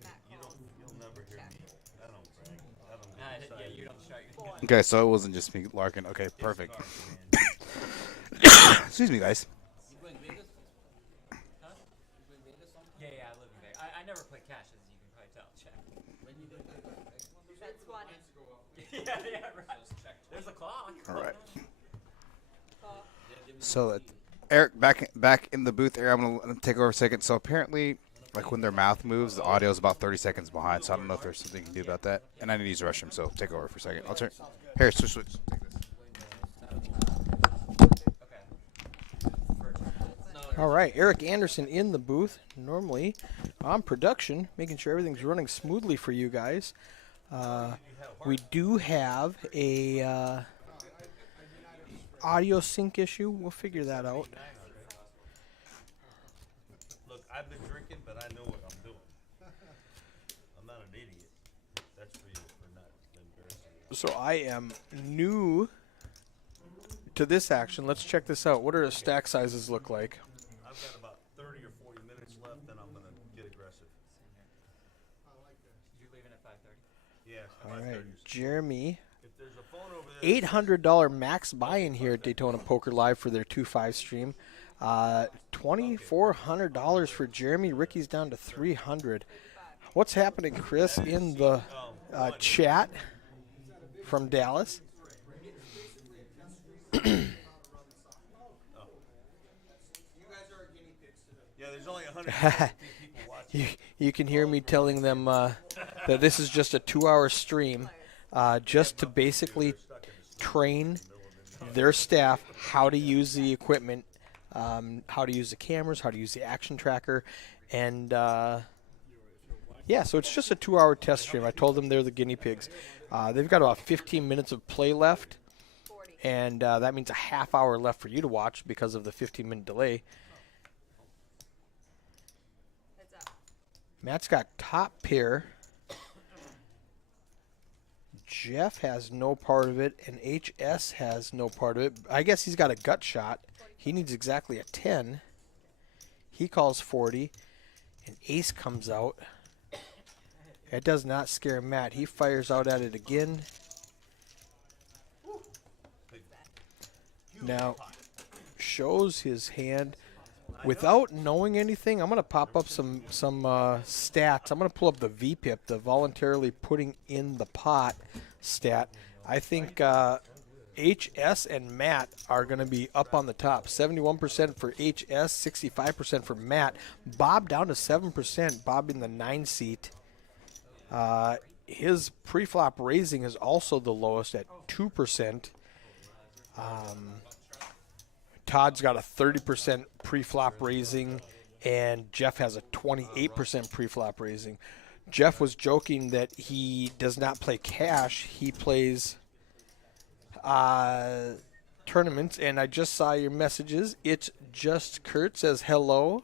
Matt calls. You'll never hear me. I don't brag. I don't get Yeah, excited. you don't strike me. Boy. Okay, so it wasn't just me, Larkin. Okay, It's perfect. dark, man. Excuse me, guys. You going Vegas? Huh? You going Vegas sometime? Yeah, I live in Vegas. I never play cash, as you can probably tell. Check. When you going Vegas? Next month? That's one. yeah, right. There's a clock. All right. Call. So Eric, back in the booth area. I'm gonna take over a second. So apparently, like when their mouth moves, the audio is about 30 seconds behind. So I don't know if there's something you can do about that. And I need to use the restroom, so take over for a second. I'll turn. Here, switch. Take this. All right, Eric Anderson in the booth, normally on production, making sure everything's running smoothly for you guys. We do have a audio sync issue. We'll figure that out. Look, I've been drinking, but I know what I'm doing. I'm not an idiot. That's for you for not embarrassing me. So I am new to this action. Let's check this out. What do the stack sizes look like? I've got about 30 or 40 minutes left, then I'm gonna get aggressive. You're leaving at 5:30. Yeah. All 5:30 right, is- Jeremy. If there's a phone over there. $800 max buy-in here at Daytona Poker Live for their 2-5 stream. $2,400 for Jeremy. Ricky's down to $300. What's happening, Chris, in the chat from Dallas? Yeah, there's only 150 people watching. You can hear me telling them that this is just a 2-hour stream just to basically train their staff how to use the equipment, how to use the cameras, how to use the action tracker, and yeah, so it's just a 2-hour test stream. I told them they're the guinea pigs. They've got about 15 minutes of play left, 40. and that means a half hour left for you to watch because of the 15-minute delay. Heads up. Matt's got top pair. Jeff has no part of it, and HS has no part of it. I guess he's got a gut shot. He needs exactly a 10. He calls 40, and ace comes out. It does not scare Matt. He fires out at it again. Now, shows his hand. Without knowing anything, I'm going to pop up some stats. I'm going to pull up the VPIP, the voluntarily putting in the pot stat. I think HS and Matt are going to be up on the top. 71% for HS, 65% for Matt. Bob down to 7%. Bob in the 9 seat. His pre-flop raising is also the lowest at 2%. Todd's got a 30% pre-flop raising, and Jeff has a 28% pre-flop raising. Jeff was joking that he does not play cash. He plays tournaments, and I just saw your messages. It's just Kurt says hello.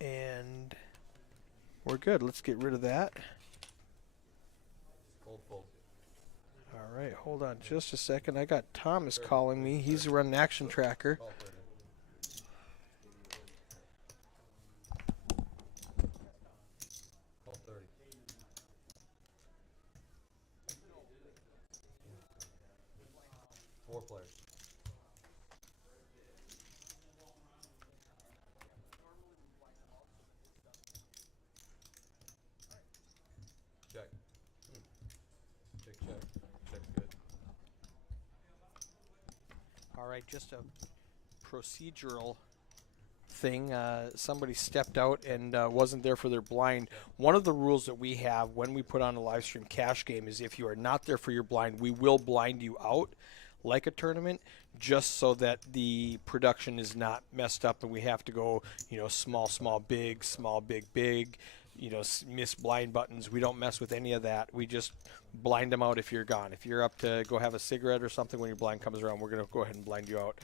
And we're good. Let's get rid of that. Fold. All right, hold on just a second. I got Thomas calling me. He's running action tracker. Call 30. 4 players. Check. Check. Check's good. All right, just a procedural thing. Somebody stepped out and wasn't there for their blind. One of the rules that we have when we put on a live stream cash game is if you are not there for your blind, we will blind you out like a tournament, just so that the production is not messed up and we have to go, small, big, miss blind buttons. We don't mess with any of that. We just blind them out if you're gone. If you're up to go have a cigarette or something when your blind comes around, we're going to go ahead and blind you out.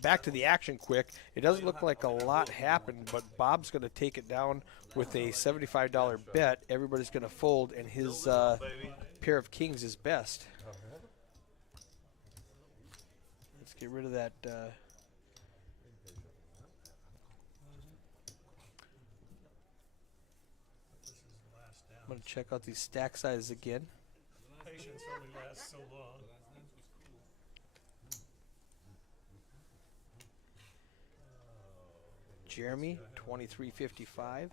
Back to the action quick. It doesn't look like a lot happened, but Bob's going to take it down with a $75 bet. Everybody's going to fold, and his pair of kings is best. Let's get rid of that. I'm going to check out these stack sizes again. Patience only lasts so long. Jeremy, 2355.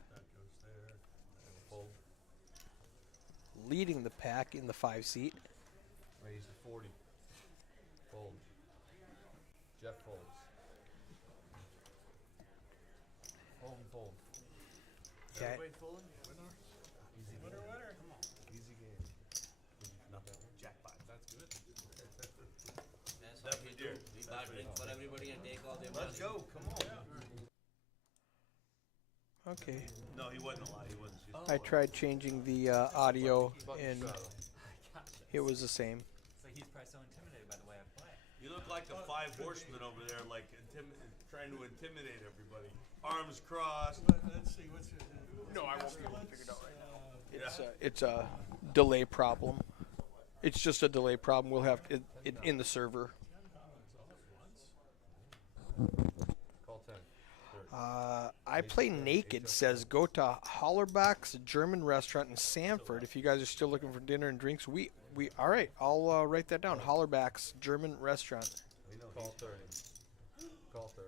Leading the pack in the 5 seat. Raise to 40. Fold. Jeff folds. Fold and fold. Okay. Everybody folding? Easy Winner, game. winner. Come on. Easy game. Nothing. Jackpot. That's good. That's That's what we for dear. do. We buy drinks for everybody and take all their Let's money. go. Come on. Okay. No, he wasn't a lot. He wasn't. I tried changing the audio, and it was the same. So he's probably so intimidated by the way I play. You look like the 5 horsemen over there, like trying to intimidate everybody. Arms crossed. Let's see, what's your... No, I won't be able to figure it out right now. It's a delay problem. It's just a delay problem. We'll have it in the server. Call 10. I play naked says go to Hollerbach's German restaurant in Sanford. If you guys are still looking for dinner and drinks, we all right. I'll write that down. Hollerbach's German restaurant. Call 30. Call 30.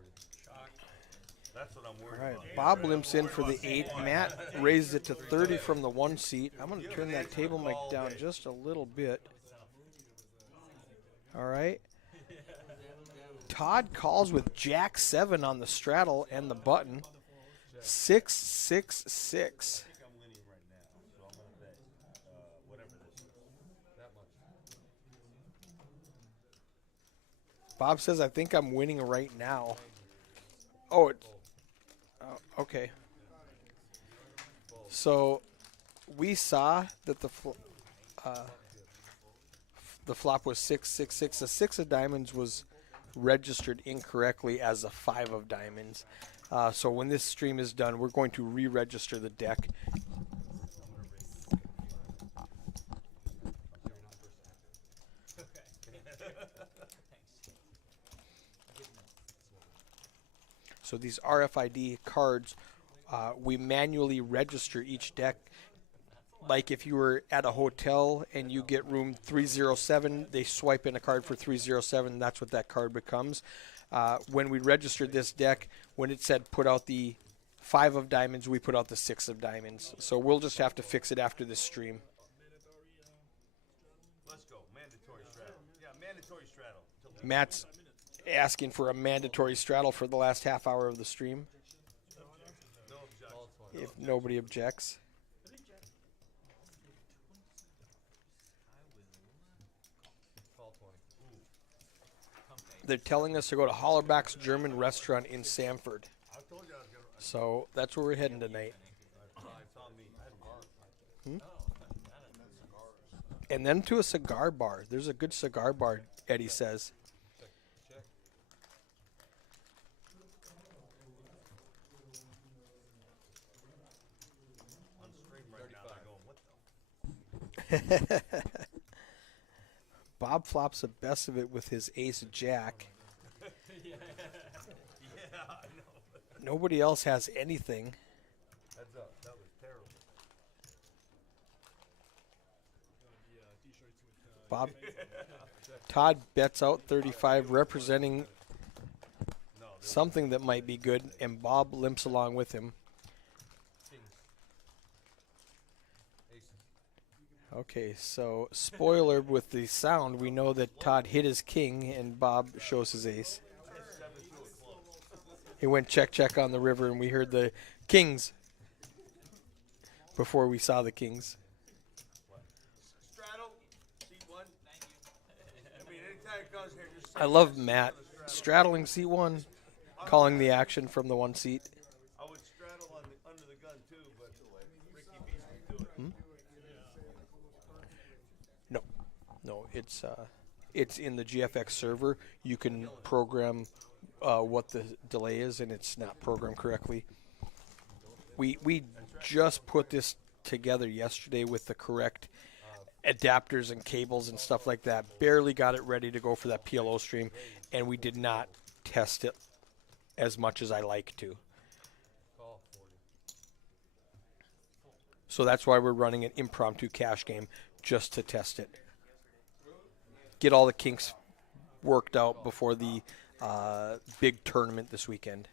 That's what I'm All worried right, about. Bob limps in for the 8. Matt raises it to 30 from the 1 seat. I'm going to turn that table mic down just a little bit. All right. Todd calls with Jack 7 on the straddle and the button. 666. I think I'm winning right now, so I'm gonna bet whatever this is. That much. Bob says, I think I'm winning right now. Oh, okay. So we saw that the flop was 666. The 6 of diamonds was registered incorrectly as a 5 of diamonds. So when this stream is done, we're going to re-register the deck. So these RFID cards, we manually register each deck. Like if you were at a hotel and you get room 307, they swipe in a card for 307. That's what that card becomes. When we registered this deck, when it said put out the 5 of diamonds, we put out the 6 of diamonds. So we'll just have to fix it after this stream. Let's go. Mandatory straddle. Yeah, mandatory straddle. Matt's asking for a mandatory straddle for the last half hour of the stream, No objection. if nobody objects. Call 20. They're telling us to go to Hollerbach's German restaurant in Sanford. I told you I was gonna. So that's where we're heading tonight. It's on me. And then to a cigar bar. There's a good cigar bar, Eddie says. Check. On stream right now. They're going, what the? Bob flops the best of it with his ace jack. Yeah, I know. Nobody else has anything. Heads up. That was terrible. Bob Todd bets out 35, representing something that might be good, and Bob limps along with him. Kings. Aces. Okay, so spoiler with the sound, we know that Todd hit his king and Bob shows his ace. He went check on the river and we heard the kings before we saw the kings. Straddle. Seat 1. Thank you. I mean, anytime it comes here, just. I love Matt straddling seat 1, calling the action from the 1 seat. I would straddle under the gun too, but No, it's in the GFX server. You can program what the delay is, and it's not programmed correctly. We just put this together yesterday with the correct adapters and cables and stuff like that. Barely got it ready to go for that PLO stream, and we did not test it as much as I like to. So that's why we're running an impromptu cash game, just to test it. Get all the kinks worked out before the big tournament this weekend.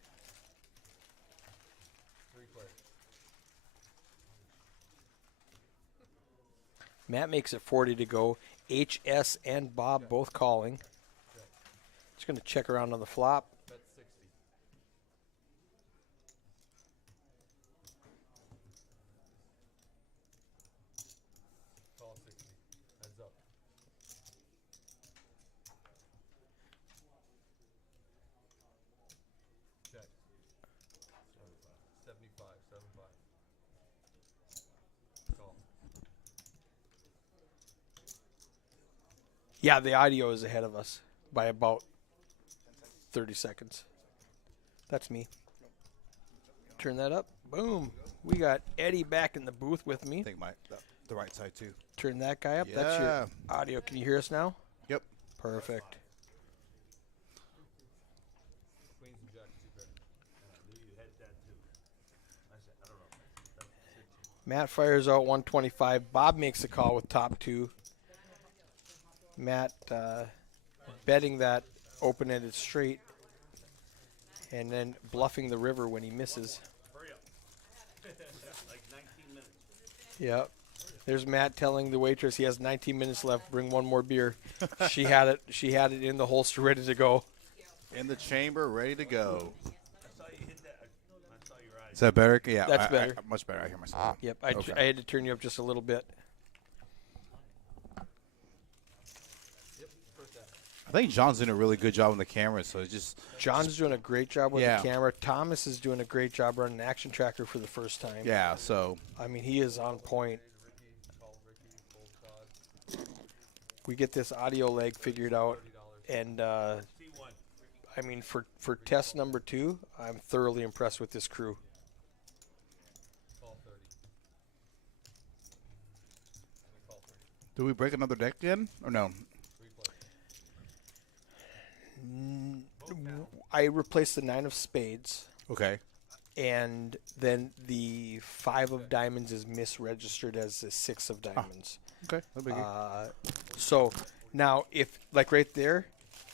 Matt makes it 40 to go. HS and Bob both calling. Just going to check around on the flop. Yeah, the audio is ahead of us by about 30 seconds. That's me. Turn that up. Boom. We got Eddie back in the booth with me. I think the right side too. Turn that guy up. Yeah. That's your audio. Can you hear us now? Yep. Perfect. Matt fires out 125. Bob makes a call with top two. Matt betting that open-ended straight and then bluffing the river when he misses. Like 19 minutes. Yep. There's Matt telling the waitress he has 19 minutes left. Bring one more beer. She had it. She had it in the holster, ready to go. In the chamber, ready to go. I saw you hit that. I saw your eyes. Is that better? Yeah, that's better. Much better. I hear myself. Yep. I had to turn you up just a little bit. I think John's doing a really good job on the camera, so it's just... John's doing a great job with the camera. Thomas is doing a great job running an action tracker for the first time. Yeah, so... I mean, he is on point. We get this audio leg figured out, and, I mean, for test number 2, I'm thoroughly impressed with this crew. Do we break another deck again, or no? I replaced the 9 of spades. Okay. And then the 5 of diamonds is misregistered as the 6 of diamonds. Okay. No biggie. So now, if, like right there,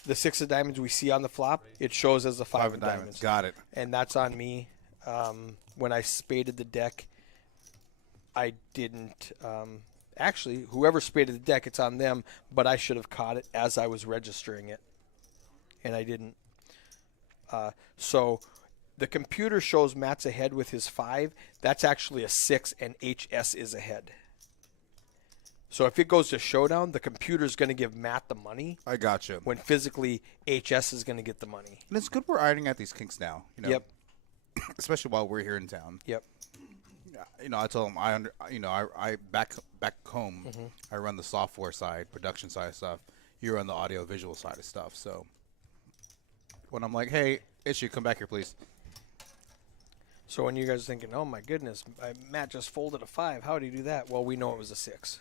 the 6 of diamonds we see on the flop, it shows as the 5 of diamonds. Got it. And that's on me. When I spaded the deck, I didn't... actually, whoever spaded the deck, it's on them, but I should have caught it as I was registering it. And I didn't. So the computer shows Matt's ahead with his 5. That's actually a 6, and HS is ahead. So if it goes to showdown, the computer's going to give Matt the money. I gotcha. When physically, HS is going to get the money. And it's good we're ironing out these kinks now. You know? Yep. Especially while we're here in town. Yep. You know, I told him I back home. Mm-hmm. I run the software side, production side of stuff. You run the audio visual side of stuff. So when I'm like, hey, Issue, come back here, please. So when you guys are thinking, oh my goodness, Matt just folded a 5. How did he do that? Well, we know it was a 6.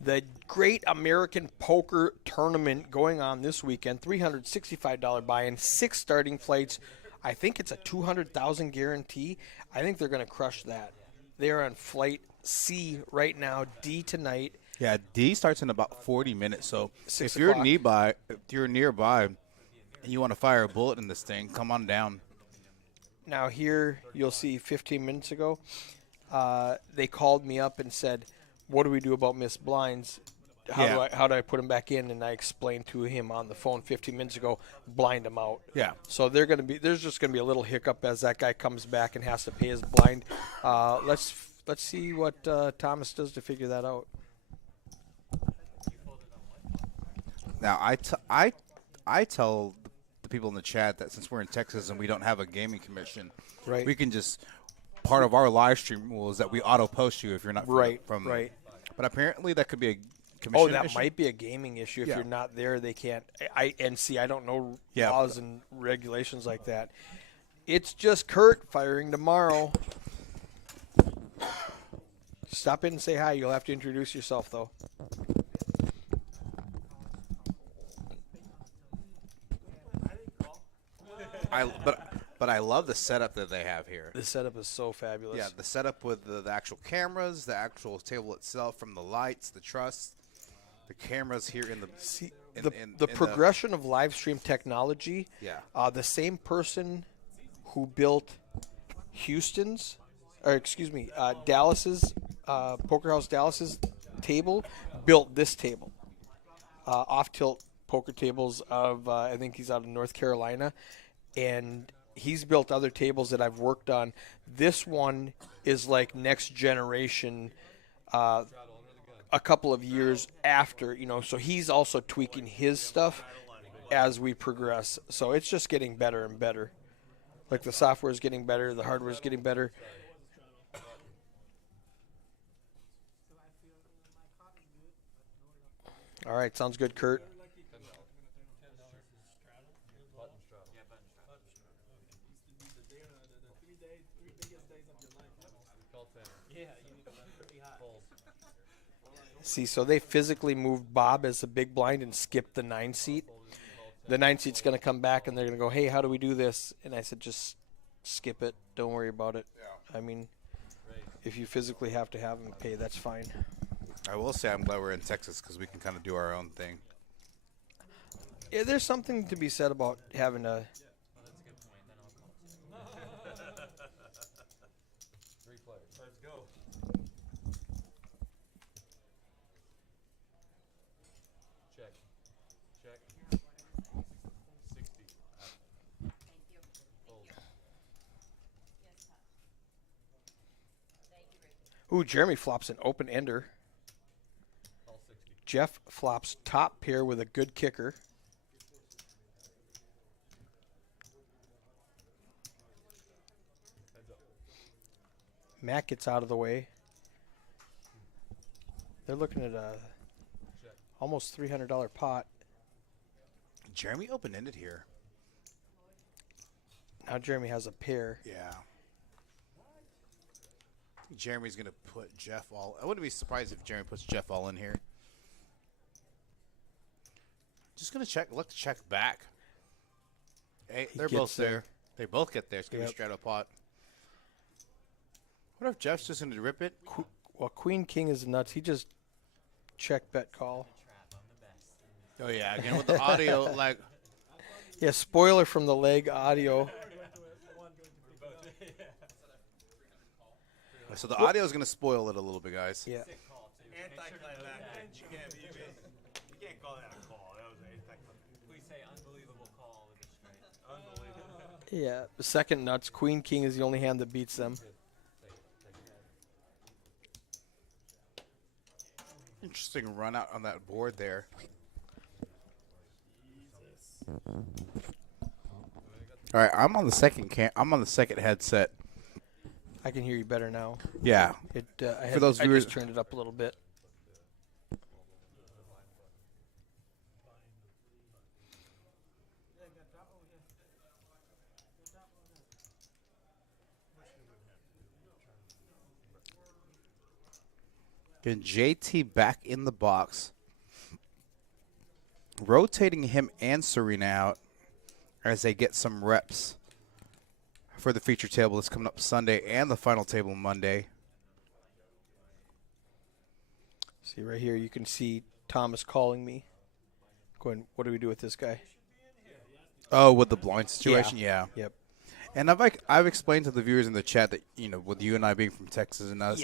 The Great American Poker Tournament going on this weekend. $365 buy-in, 6 starting flights. I think it's a $200,000 guarantee. I think they're going to crush that. They're on flight C right now, D tonight. Yeah, D starts in about 40 minutes. So if o'clock. you're nearby and you want to fire a bullet in this thing, come on down. Now here you'll see 15 minutes ago, they called me up and said, what do we do about missed blinds? How do I put him back in? And I explained to him on the phone 15 minutes ago, blind him out. Yeah. So there's just going to be a little hiccup as that guy comes back and has to pay his blind. Let's see what Thomas does to figure that out. Now I tell the people in the chat that since we're in Texas and we don't have a gaming commission, right, we can just part of our live stream rule is that we auto post you if you're not from. Right. But apparently that could be a commission. Oh, that issue. might be a gaming issue. If Yeah. you're not there, they can't. I don't know Yeah. laws and regulations like that. It's just Kurt firing tomorrow. Stop in and say hi. You'll have to introduce yourself, though. But I love the setup that they have here. The setup is so fabulous. Yeah, the setup with the actual cameras, the actual table itself, from the lights, the truss, the cameras here in the The progression of live stream technology. Yeah. The same person who built Dallas's Poker House Dallas's table built this table. Off tilt poker tables of I think he's out of North Carolina, and he's built other tables that I've worked on. This one is like next generation. A couple of years after, so he's also tweaking his stuff as we progress. So it's just getting better and better. Like the software is getting better, the hardware is getting better. All right, sounds good, Kurt. See, so they physically moved Bob as the big blind and skipped the 9 seat. The 9 seat's going to come back and they're going to go, hey, how do we do this? And I said, just skip it. Don't worry about it. Yeah. I mean, if you physically have to have them pay, that's fine. I will say I'm glad we're in Texas because we can kind of do our own thing. Yeah, there's something to be said about having a... Let's go. Check. 60. Ooh, Jeremy flops an open ender. Jeff flops top pair with a good kicker. Matt gets out of the way. They're looking at a almost $300 pot. Jeremy open-ended here. Now Jeremy has a pair. Yeah. I think Jeremy's going to put Jeff all... I wouldn't be surprised if Jeremy puts Jeff all in here. Just going to check. Look, check back. Hey, they're both there. They both get there. It's going to be straight up pot. What if Jeff's just going to rip it? Well, Queen King is nuts. He just check bet call. Oh, yeah. Again, with the audio, like... Yeah, spoiler from the leg audio. So the audio is going to spoil it a little bit, guys. Yeah. Anticlimactic. You can't call that a call. That was an anticlimactic. We say unbelievable call with a straight. Unbelievable. Yeah, the second nuts. Queen King is the only hand that beats them. Interesting run out on that board there. All right, I'm on the second headset. I can hear you better now. Yeah. For those viewers, I just turned it up a little bit. Getting JT back in the box. Rotating him and Serena out as they get some reps for the feature table that's coming up Sunday and the final table Monday. See right here, you can see Thomas calling me. Going, what do we do with this guy? Oh, with the blind situation? Yeah. Yep. And I've explained to the viewers in the chat that, with you and I being from Texas and us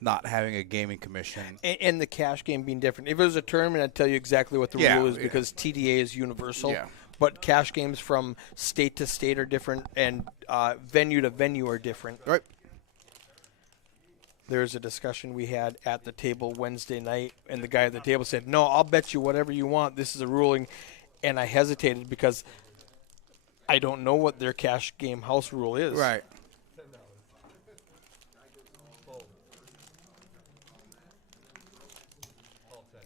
not having a gaming commission. And the cash game being different. If it was a tournament, I'd tell you exactly what the rule is because TDA is universal. Yeah. But cash games from state to state are different and venue to venue are different. Right. There's a discussion we had at the table Wednesday night, and the guy at the table said, no, I'll bet you whatever you want. This is a ruling. And I hesitated because I don't know what their cash game house rule is. Right.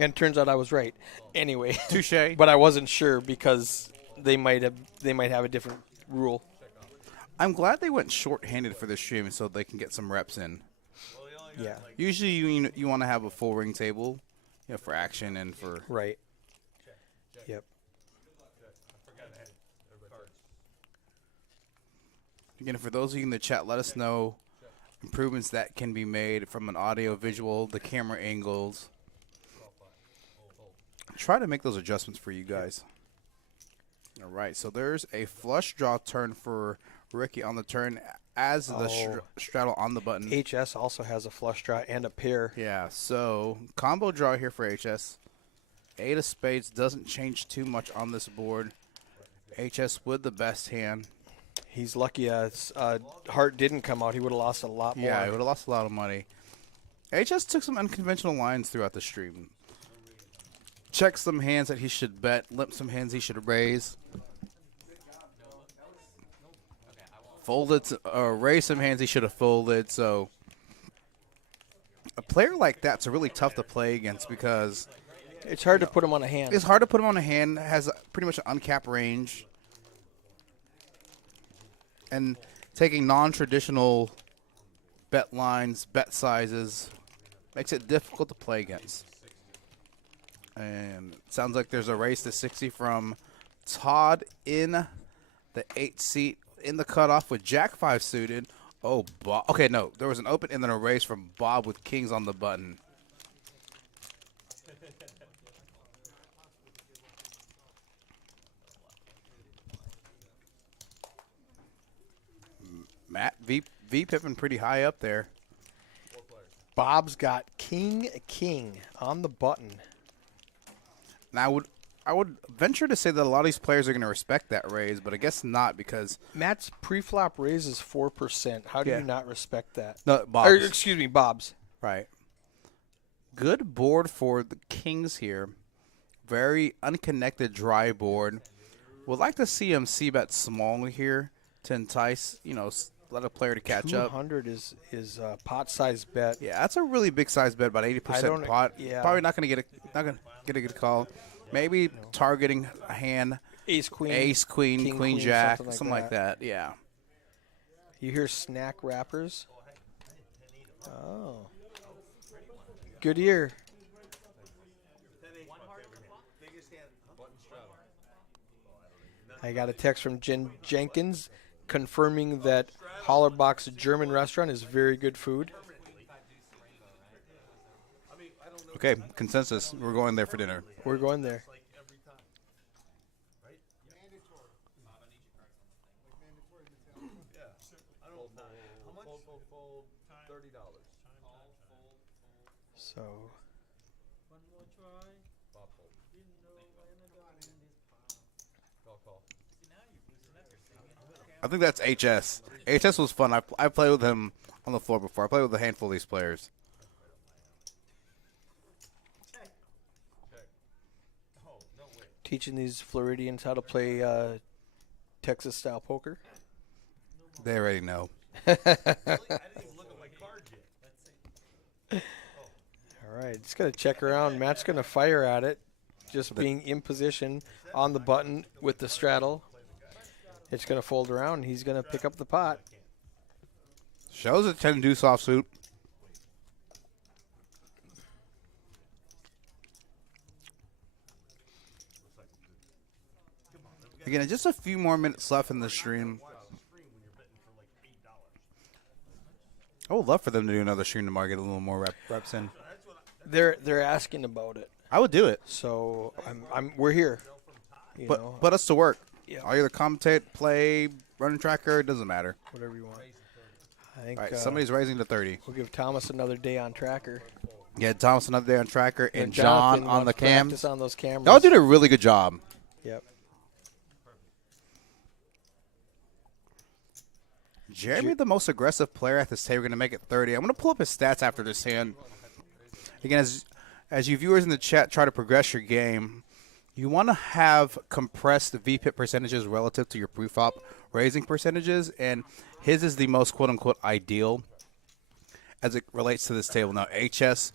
And it turns out I was right. Anyway, Touche. but I wasn't sure because they might have a different rule. I'm glad they went short-handed for this stream so they can get some reps in. Yeah. Usually you want to have a full ring table, for action and for Right. Yep. Again, for those of you in the chat, let us know improvements that can be made from an audio, visual, the camera angles. Try to make those adjustments for you guys. All right, so there's a flush draw turn for Ricky on the turn as the straddle on the button. HS also has a flush draw and a pair. Yeah, so combo draw here for HS. 8 of spades doesn't change too much on this board. HS with the best hand. He's lucky heart didn't come out. He would have lost a lot more. Yeah, he would have lost a lot of money. HS took some unconventional lines throughout the stream. Checked some hands that he should bet, limped some hands he should raise. Folded, raised some hands he should have folded. So a player like that's really tough to play against because it's hard to put him on a hand. It's hard to put him on a hand. Has pretty much an uncapped range. And taking non-traditional bet lines, bet sizes, makes it difficult to play against. And it sounds like there's a race to 60 from Todd in the 8th seat in the cutoff with Jack 5 suited. Oh, Bob. Okay, no. There was an open and then a race from Bob with kings on the button. Matt, V Pippin pretty high up there. Bob's got king on the button. Now, I would venture to say that a lot of these players are going to respect that raise, but I guess not because Matt's pre-flop raise is 4%. How do you not respect that? No, Bob's. Or, excuse me, Bob's. Right. Good board for the kings here. Very unconnected dry board. Would like to see him c-bet small here to entice, let a player to catch up. 200 is a pot-sized bet. Yeah, that's a really big size bet, about 80% pot. Yeah. Probably not going to get a good call. Maybe targeting a hand. Ace, queen. Ace, queen, king, queen, jack, something like like that. Yeah. You hear snack wrappers? Oh. Good ear. I got a text from Jen Jenkins confirming that Hollerbach's German restaurant is very good food. Okay, consensus. We're going there for dinner. We're going there. So. I think that's HS. HS was fun. I played with him on the floor before. I played with a handful of these players. Teaching these Floridians how to play Texas-style poker. They already know. All right, just got to check around. Matt's going to fire at it, just being in position on the button with the straddle. It's going to fold around, and he's going to pick up the pot. Shows a 10 deuce offsuit. Again, just a few more minutes left in the stream. I would love for them to do another stream tomorrow, get a little more reps in. They're asking about it. I would do it. So we're here. Put us to work. Yeah. I'll either commentate, play, run tracker. It doesn't matter. Whatever you want. I think. All right, somebody's raising to 30. We'll give Thomas another day on tracker. Yeah, Thomas another day on tracker, and John on the cams. Practice on those cameras. Y'all did a really good job. Yep. Jeremy, the most aggressive player at this table, going to make it 30. I'm going to pull up his stats after this hand. Again, as you viewers in the chat try to progress your game, you want to have compressed VPIP percentages relative to your pre-flop raising percentages, and his is the most quote-unquote ideal as it relates to this table. Now, HS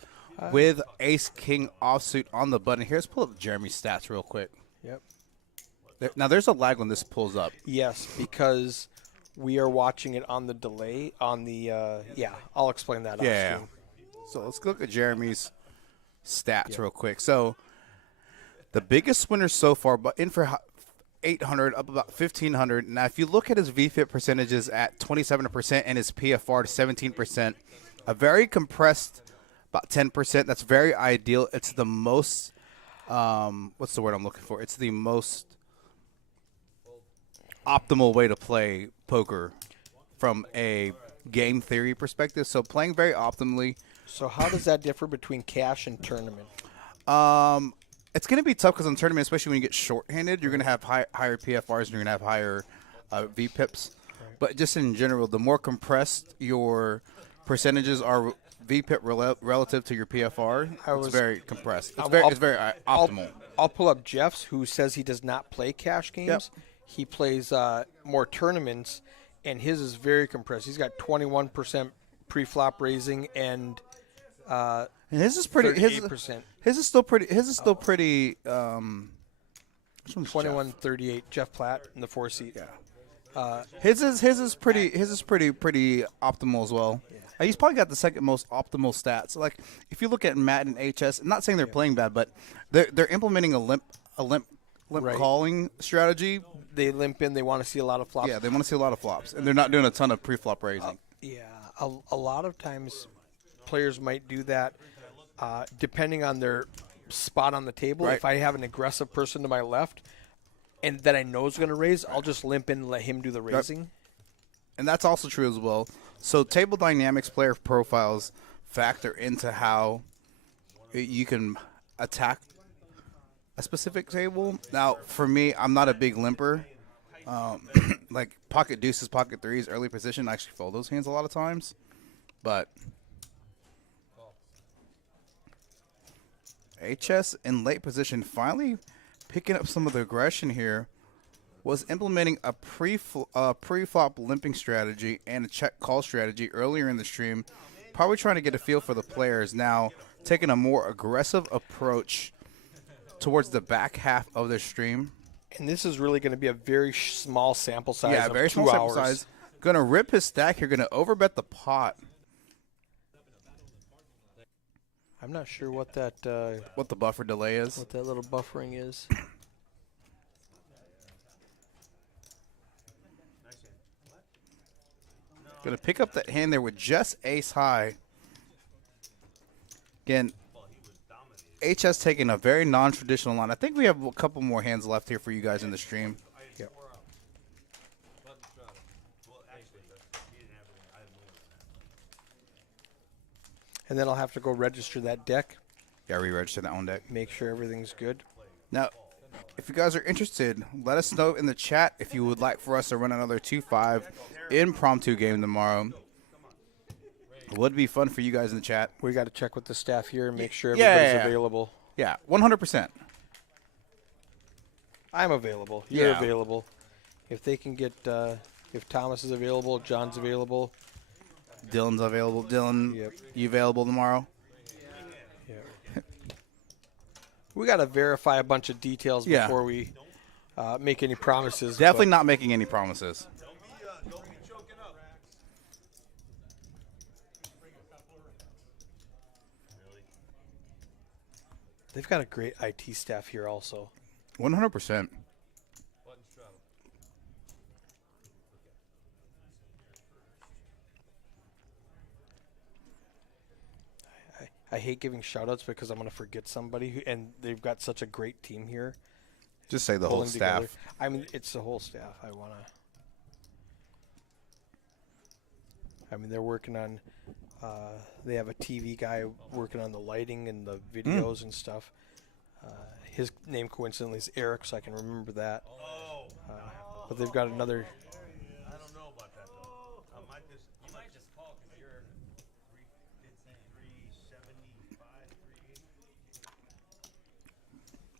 with Ace King offsuit on the button. Here's pull up Jeremy's stats real quick. Yep. Now there's a lag when this pulls up. Yes, because we are watching it on the delay on the I'll explain that. Yeah. Off stream. So let's look at Jeremy's stats real quick. So the biggest winner so far, but in for 800, up about 1,500. Now, if you look at his VFIP percentages at 27% and his PFR to 17%, a very compressed about 10%. That's very ideal. It's the most, what's the word I'm looking for? It's the most optimal way to play poker from a game theory perspective. So playing very optimally. So how does that differ between cash and tournament? It's going to be tough because on tournament, especially when you get shorthanded, you're going to have higher PFRs and you're going to have higher VPIPs. Right. But just in general, the more compressed your percentages are VPIP relative to your PFR, it's very compressed. It's very optimal. I'll pull up Jeff's, who says he does not play cash games. Yep. He plays more tournaments, and his is very compressed. He's got 21% pre-flop raising and his is pretty. 38%. His is still pretty. His is still pretty. 21-38. Jeff Platt in the 4-seat. Yeah. His is pretty optimal as well. Yeah. He's probably got the second most optimal stats. Like if you look at Matt and HS, I'm not saying they're playing bad, but they're implementing a limp right. calling strategy. They limp in. They want to see a lot of flops. Yeah, they want to see a lot of flops, and they're not doing a ton of pre-flop raising. A lot of times players might do that depending on their spot on the table. Right. If I have an aggressive person to my left and that I know is going to raise, I'll just limp in and let him do the raising. And that's also true as well. So table dynamics, player profiles factor into how you can attack a specific table. Now, for me, I'm not a big limper. Like pocket deuces, pocket threes, early position, I actually fold those hands a lot of times. But HS in late position, finally picking up some of the aggression here, was implementing a pre-flop limping strategy and a check call strategy earlier in the stream, probably trying to get a feel for the players. Now taking a more aggressive approach towards the back half of the stream. And this is really going to be a very small sample size. Yeah, of very 2 small sample hours. size. Going to rip his stack here. Going to overbet the pot. I'm not sure what that what the buffer delay is. What that little buffering is. Going to pick up that hand there with just ace high. Again, HS taking a very non-traditional line. I think we have a couple more hands left here for you guys in the stream. Yep. And then I'll have to go register that deck. Yeah, re-register that one deck. Make sure everything's good. Now, if you guys are interested, let us know in the chat if you would like for us to run another 2-5 impromptu game tomorrow. It would be fun for you guys in the chat. We got to check with the staff here and make sure everybody's available. Yeah, 100%. I'm available. You're available. If they can get, if Thomas is available, John's available. Dylan's available. Dylan, you available tomorrow? Yeah. We got to verify a bunch of details before we make any promises. Definitely not making any promises. They've got a great IT staff here also. 100%. I hate giving shout-outs because I'm going to forget somebody, and they've got such a great team here. Just say the whole staff. Together. I mean, it's the whole staff. I mean, they're working on they have a TV guy working on the lighting and the videos and stuff. His name coincidentally is Eric, so I can remember that. But they've got another. I don't know about that though. You might just call because you're 375,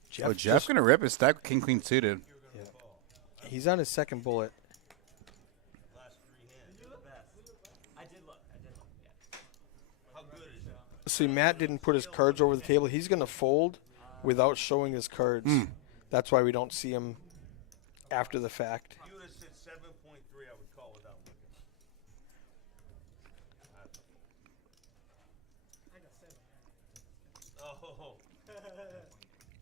380. So Jeff's going to rip his stack with King Queen suited. Yeah. He's on his second bullet. see, Matt didn't put his cards over the table. He's going to fold without showing his cards. That's why we don't see him after the fact. If you would have said 7.3, I would call without looking. Oh.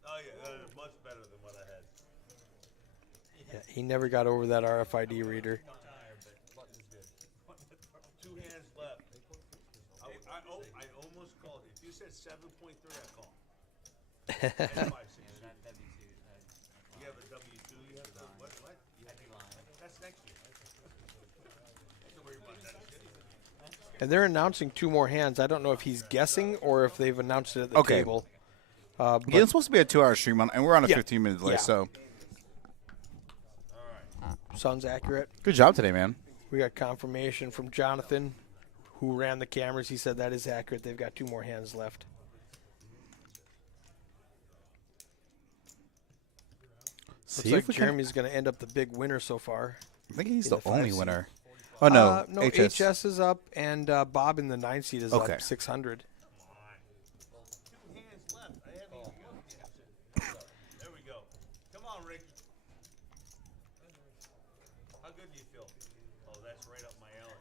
Oh, yeah, much better than what I had. Yeah, he never got over that RFID reader. 2 hands left. I almost called it. If you said 7.3, I call. And 5, 6. You have a W-2? You have a what? You have that's next year. Don't worry about that shit. And they're announcing 2 more hands. I don't know if he's guessing or if they've announced it at the table. Yeah, it's supposed to be a 2-hour stream, and we're on a 15-minute delay, Yeah. so. Sounds accurate. Good job today, man. We got confirmation from Jonathan, who ran the cameras. He said that is accurate. They've got 2 more hands left. See Looks if like we can- Jeremy's going to end up the big winner so far. I think he's in the the only 5 winner. Oh, no. No, HS is up, and Bob in the 9 seed is Okay. up 600. 2 hands left. I haven't even used it. There we go. Come on, Rick. How good do you feel? Oh, that's right up my alley.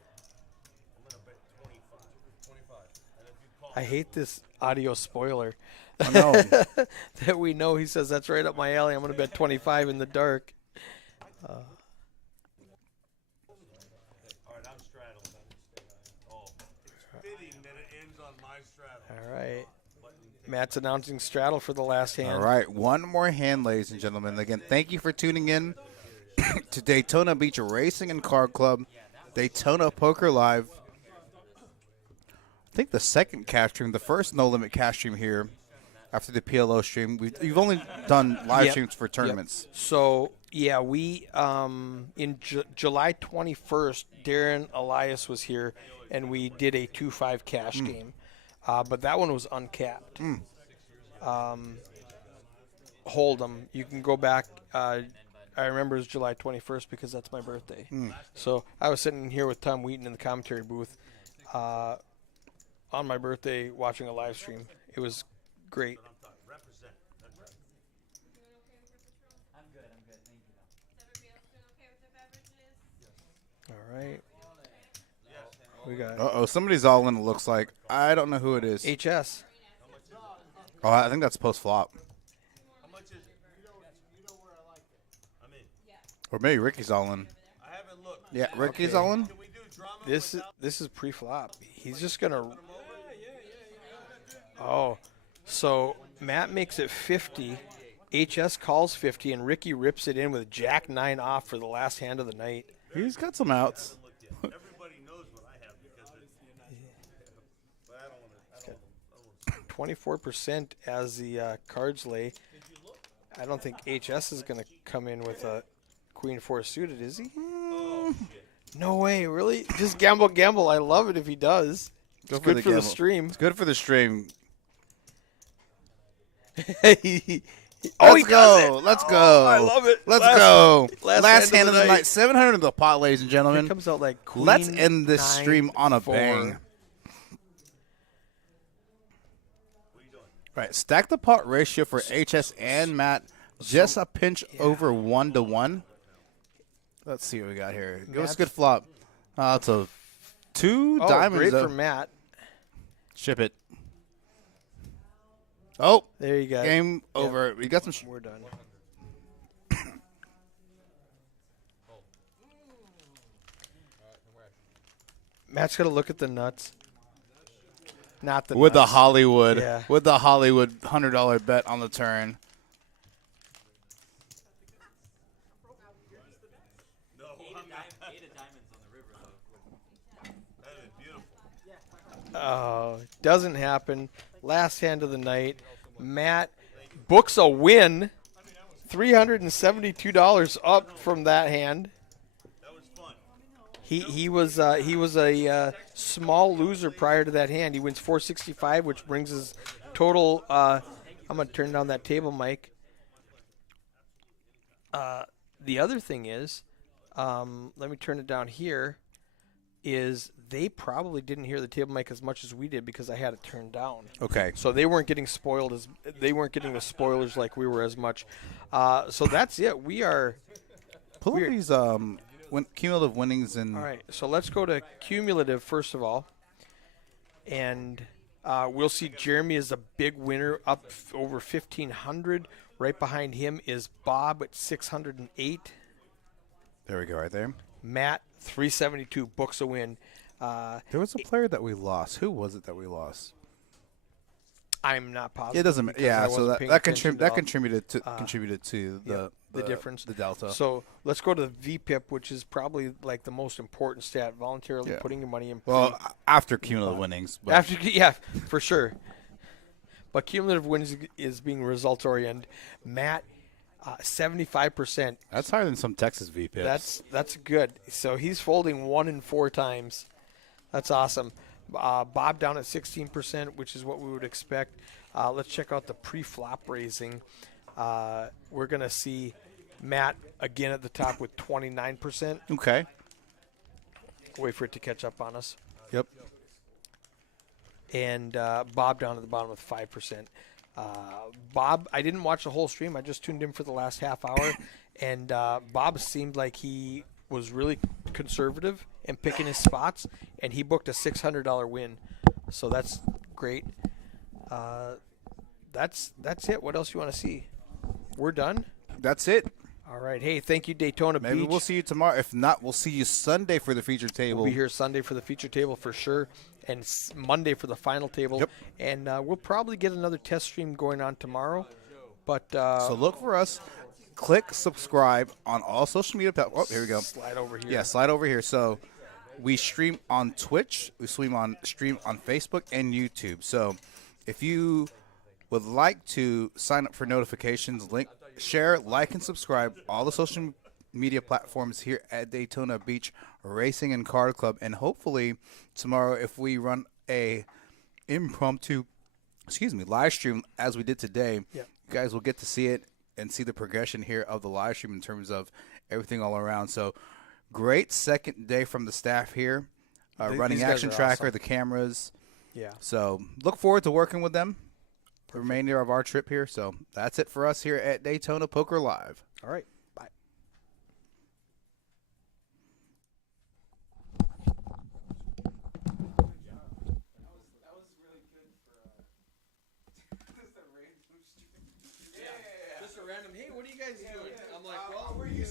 I'm going to bet 25. 25. And if you call I hate this audio spoiler. I know. That we know he says that's right up my alley. I'm going to bet 25 in the dark. All right, I'm straddling. Oh, it's fitting that it ends on my straddle. All right. Matt's announcing straddle for the last hand. All right, 1 more hand, ladies and gentlemen. Again, thank you for tuning in to Daytona Beach Racing and Card Club, Daytona Poker Live. I think the second cash stream, the first No Limit cash stream here after the PLO stream. We've only done live Yep. streams for tournaments. So, yeah, we, in July 21st, Darren Elias was here, and we did a 2-5 cash game. But that one was uncapped. Hold'em. You can go back. I remember it was July 21st because that's my birthday. So I was sitting here with Tom Wheaton in the commentary booth on my birthday watching a live stream. It was great. Represent. That's right. I'm good. Thank you. Is everybody else doing okay with the beverages? All right. We got Uh-oh, somebody's all in, it looks like. I don't know who it is. HS. Oh, I think that's post-flop. How much is it? You know where I like it. I'm in. Or maybe Ricky's all in. I haven't looked. Yeah, Ricky's Okay. all in? Can we do drama? This is pre-flop. He's just gonna. Oh, so Matt makes it 50. HS calls 50, and Ricky rips it in with Jack 9 off for the last hand of the night. He's got some outs. Everybody knows what I have because it's. But I don't want to. 24% as the cards lay. I don't think HS is going to come in with a Queen 4 suited, is he? No way, really? Just gamble. I love it if he does. It's good for the gamble. stream. It's good for the stream. Oh, Let's go. Let's go. I love it. Let's go. last Last hand hand of of the the night. 700 in the pot, ladies and It gentlemen. comes out like Queen. Let's end this 9, stream on a 4. bang. Right, stack the pot ratio for HS and Matt. Just a pinch over 1-1. Let's see what we got here. Give us a Matt's- good flop. It's a 2 Oh, diamonds. great though. for Matt. Ship it. Oh, There you go. game over. We got some. We're done. Matt's got to look at the nuts. Not the With the nuts. Hollywood. Yeah. With the Hollywood $100 bet on the turn. No, I'm not. 8 of diamonds on the river, though. That is beautiful. Oh, doesn't happen. Last hand of the night. Matt books a win. $372 up from that hand. That was fun. He was a small loser prior to that hand. He wins 465, which brings his total. I'm gonna turn down that table, Mike. The other thing is, let me turn it down here. Is they probably didn't hear the table mic as much as we did because I had it turned down. Okay. So they weren't getting spoiled they weren't getting the spoilers like we were as much. So that's it. We are. Pull up these cumulative winnings and. All right. So let's go to cumulative first of all, and we'll see Jeremy is a big winner, up over 1,500. Right behind him is Bob at 608. There we go, right there. Matt 372 books a win. There was a player that we lost. Who was it that we lost? I'm not positive. It doesn't matter. because I Yeah, so wasn't paying that attention contributed to the difference, the delta. So let's go to the VPIP, which is probably like the most important stat. Voluntarily Yeah. putting your money in. Well, after cumulative winnings. But Yeah, for sure. But cumulative wins is being results oriented. Matt, 75%. that's higher than some Texas VPIPs. That's good. So he's folding 1 in 4 times. That's awesome. Bob down at 16%, which is what we would expect. Let's check out the pre-flop raising. We're going to see Matt again at the top with 29%. Okay. Wait for it to catch up on us. Yep. And Bob down at the bottom with 5%. Bob, I didn't watch the whole stream. I just tuned in for the last half hour. And Bob seemed like he was really conservative in picking his spots, and he booked a $600 win. So that's great. That's it. What else you want to see? We're done? That's it. All right. Hey, thank you, Daytona Maybe Beach. we'll see you tomorrow. If not, we'll see you Sunday for the feature table. We'll be here Sunday for the feature table for sure, and Monday for the final table. Yep. And we'll probably get another test stream going on tomorrow. But So look for us. Click subscribe on all social media platforms. Oh, here we go. slide over here. Yeah, slide over here. So we stream on Twitch. We stream on Facebook and YouTube. So if you would like to sign up for notifications, share, like, and subscribe all the social media platforms here at Daytona Beach Racing and Card Club. And hopefully tomorrow, if we run a impromptu, live stream as we did today, Yep. you guys will get to see it and see the progression here of the live stream in terms of everything all around. So great second day from the staff here, running these guys Action are Tracker, awesome. the cameras. Yeah. So look forward to working with them the remainder of our trip here. So that's it for us here at Daytona Poker Live. All right. Bye. That was really good for just a random stream. Yeah. Just a random, hey, what are you guys doing? I'm like, How well, were you?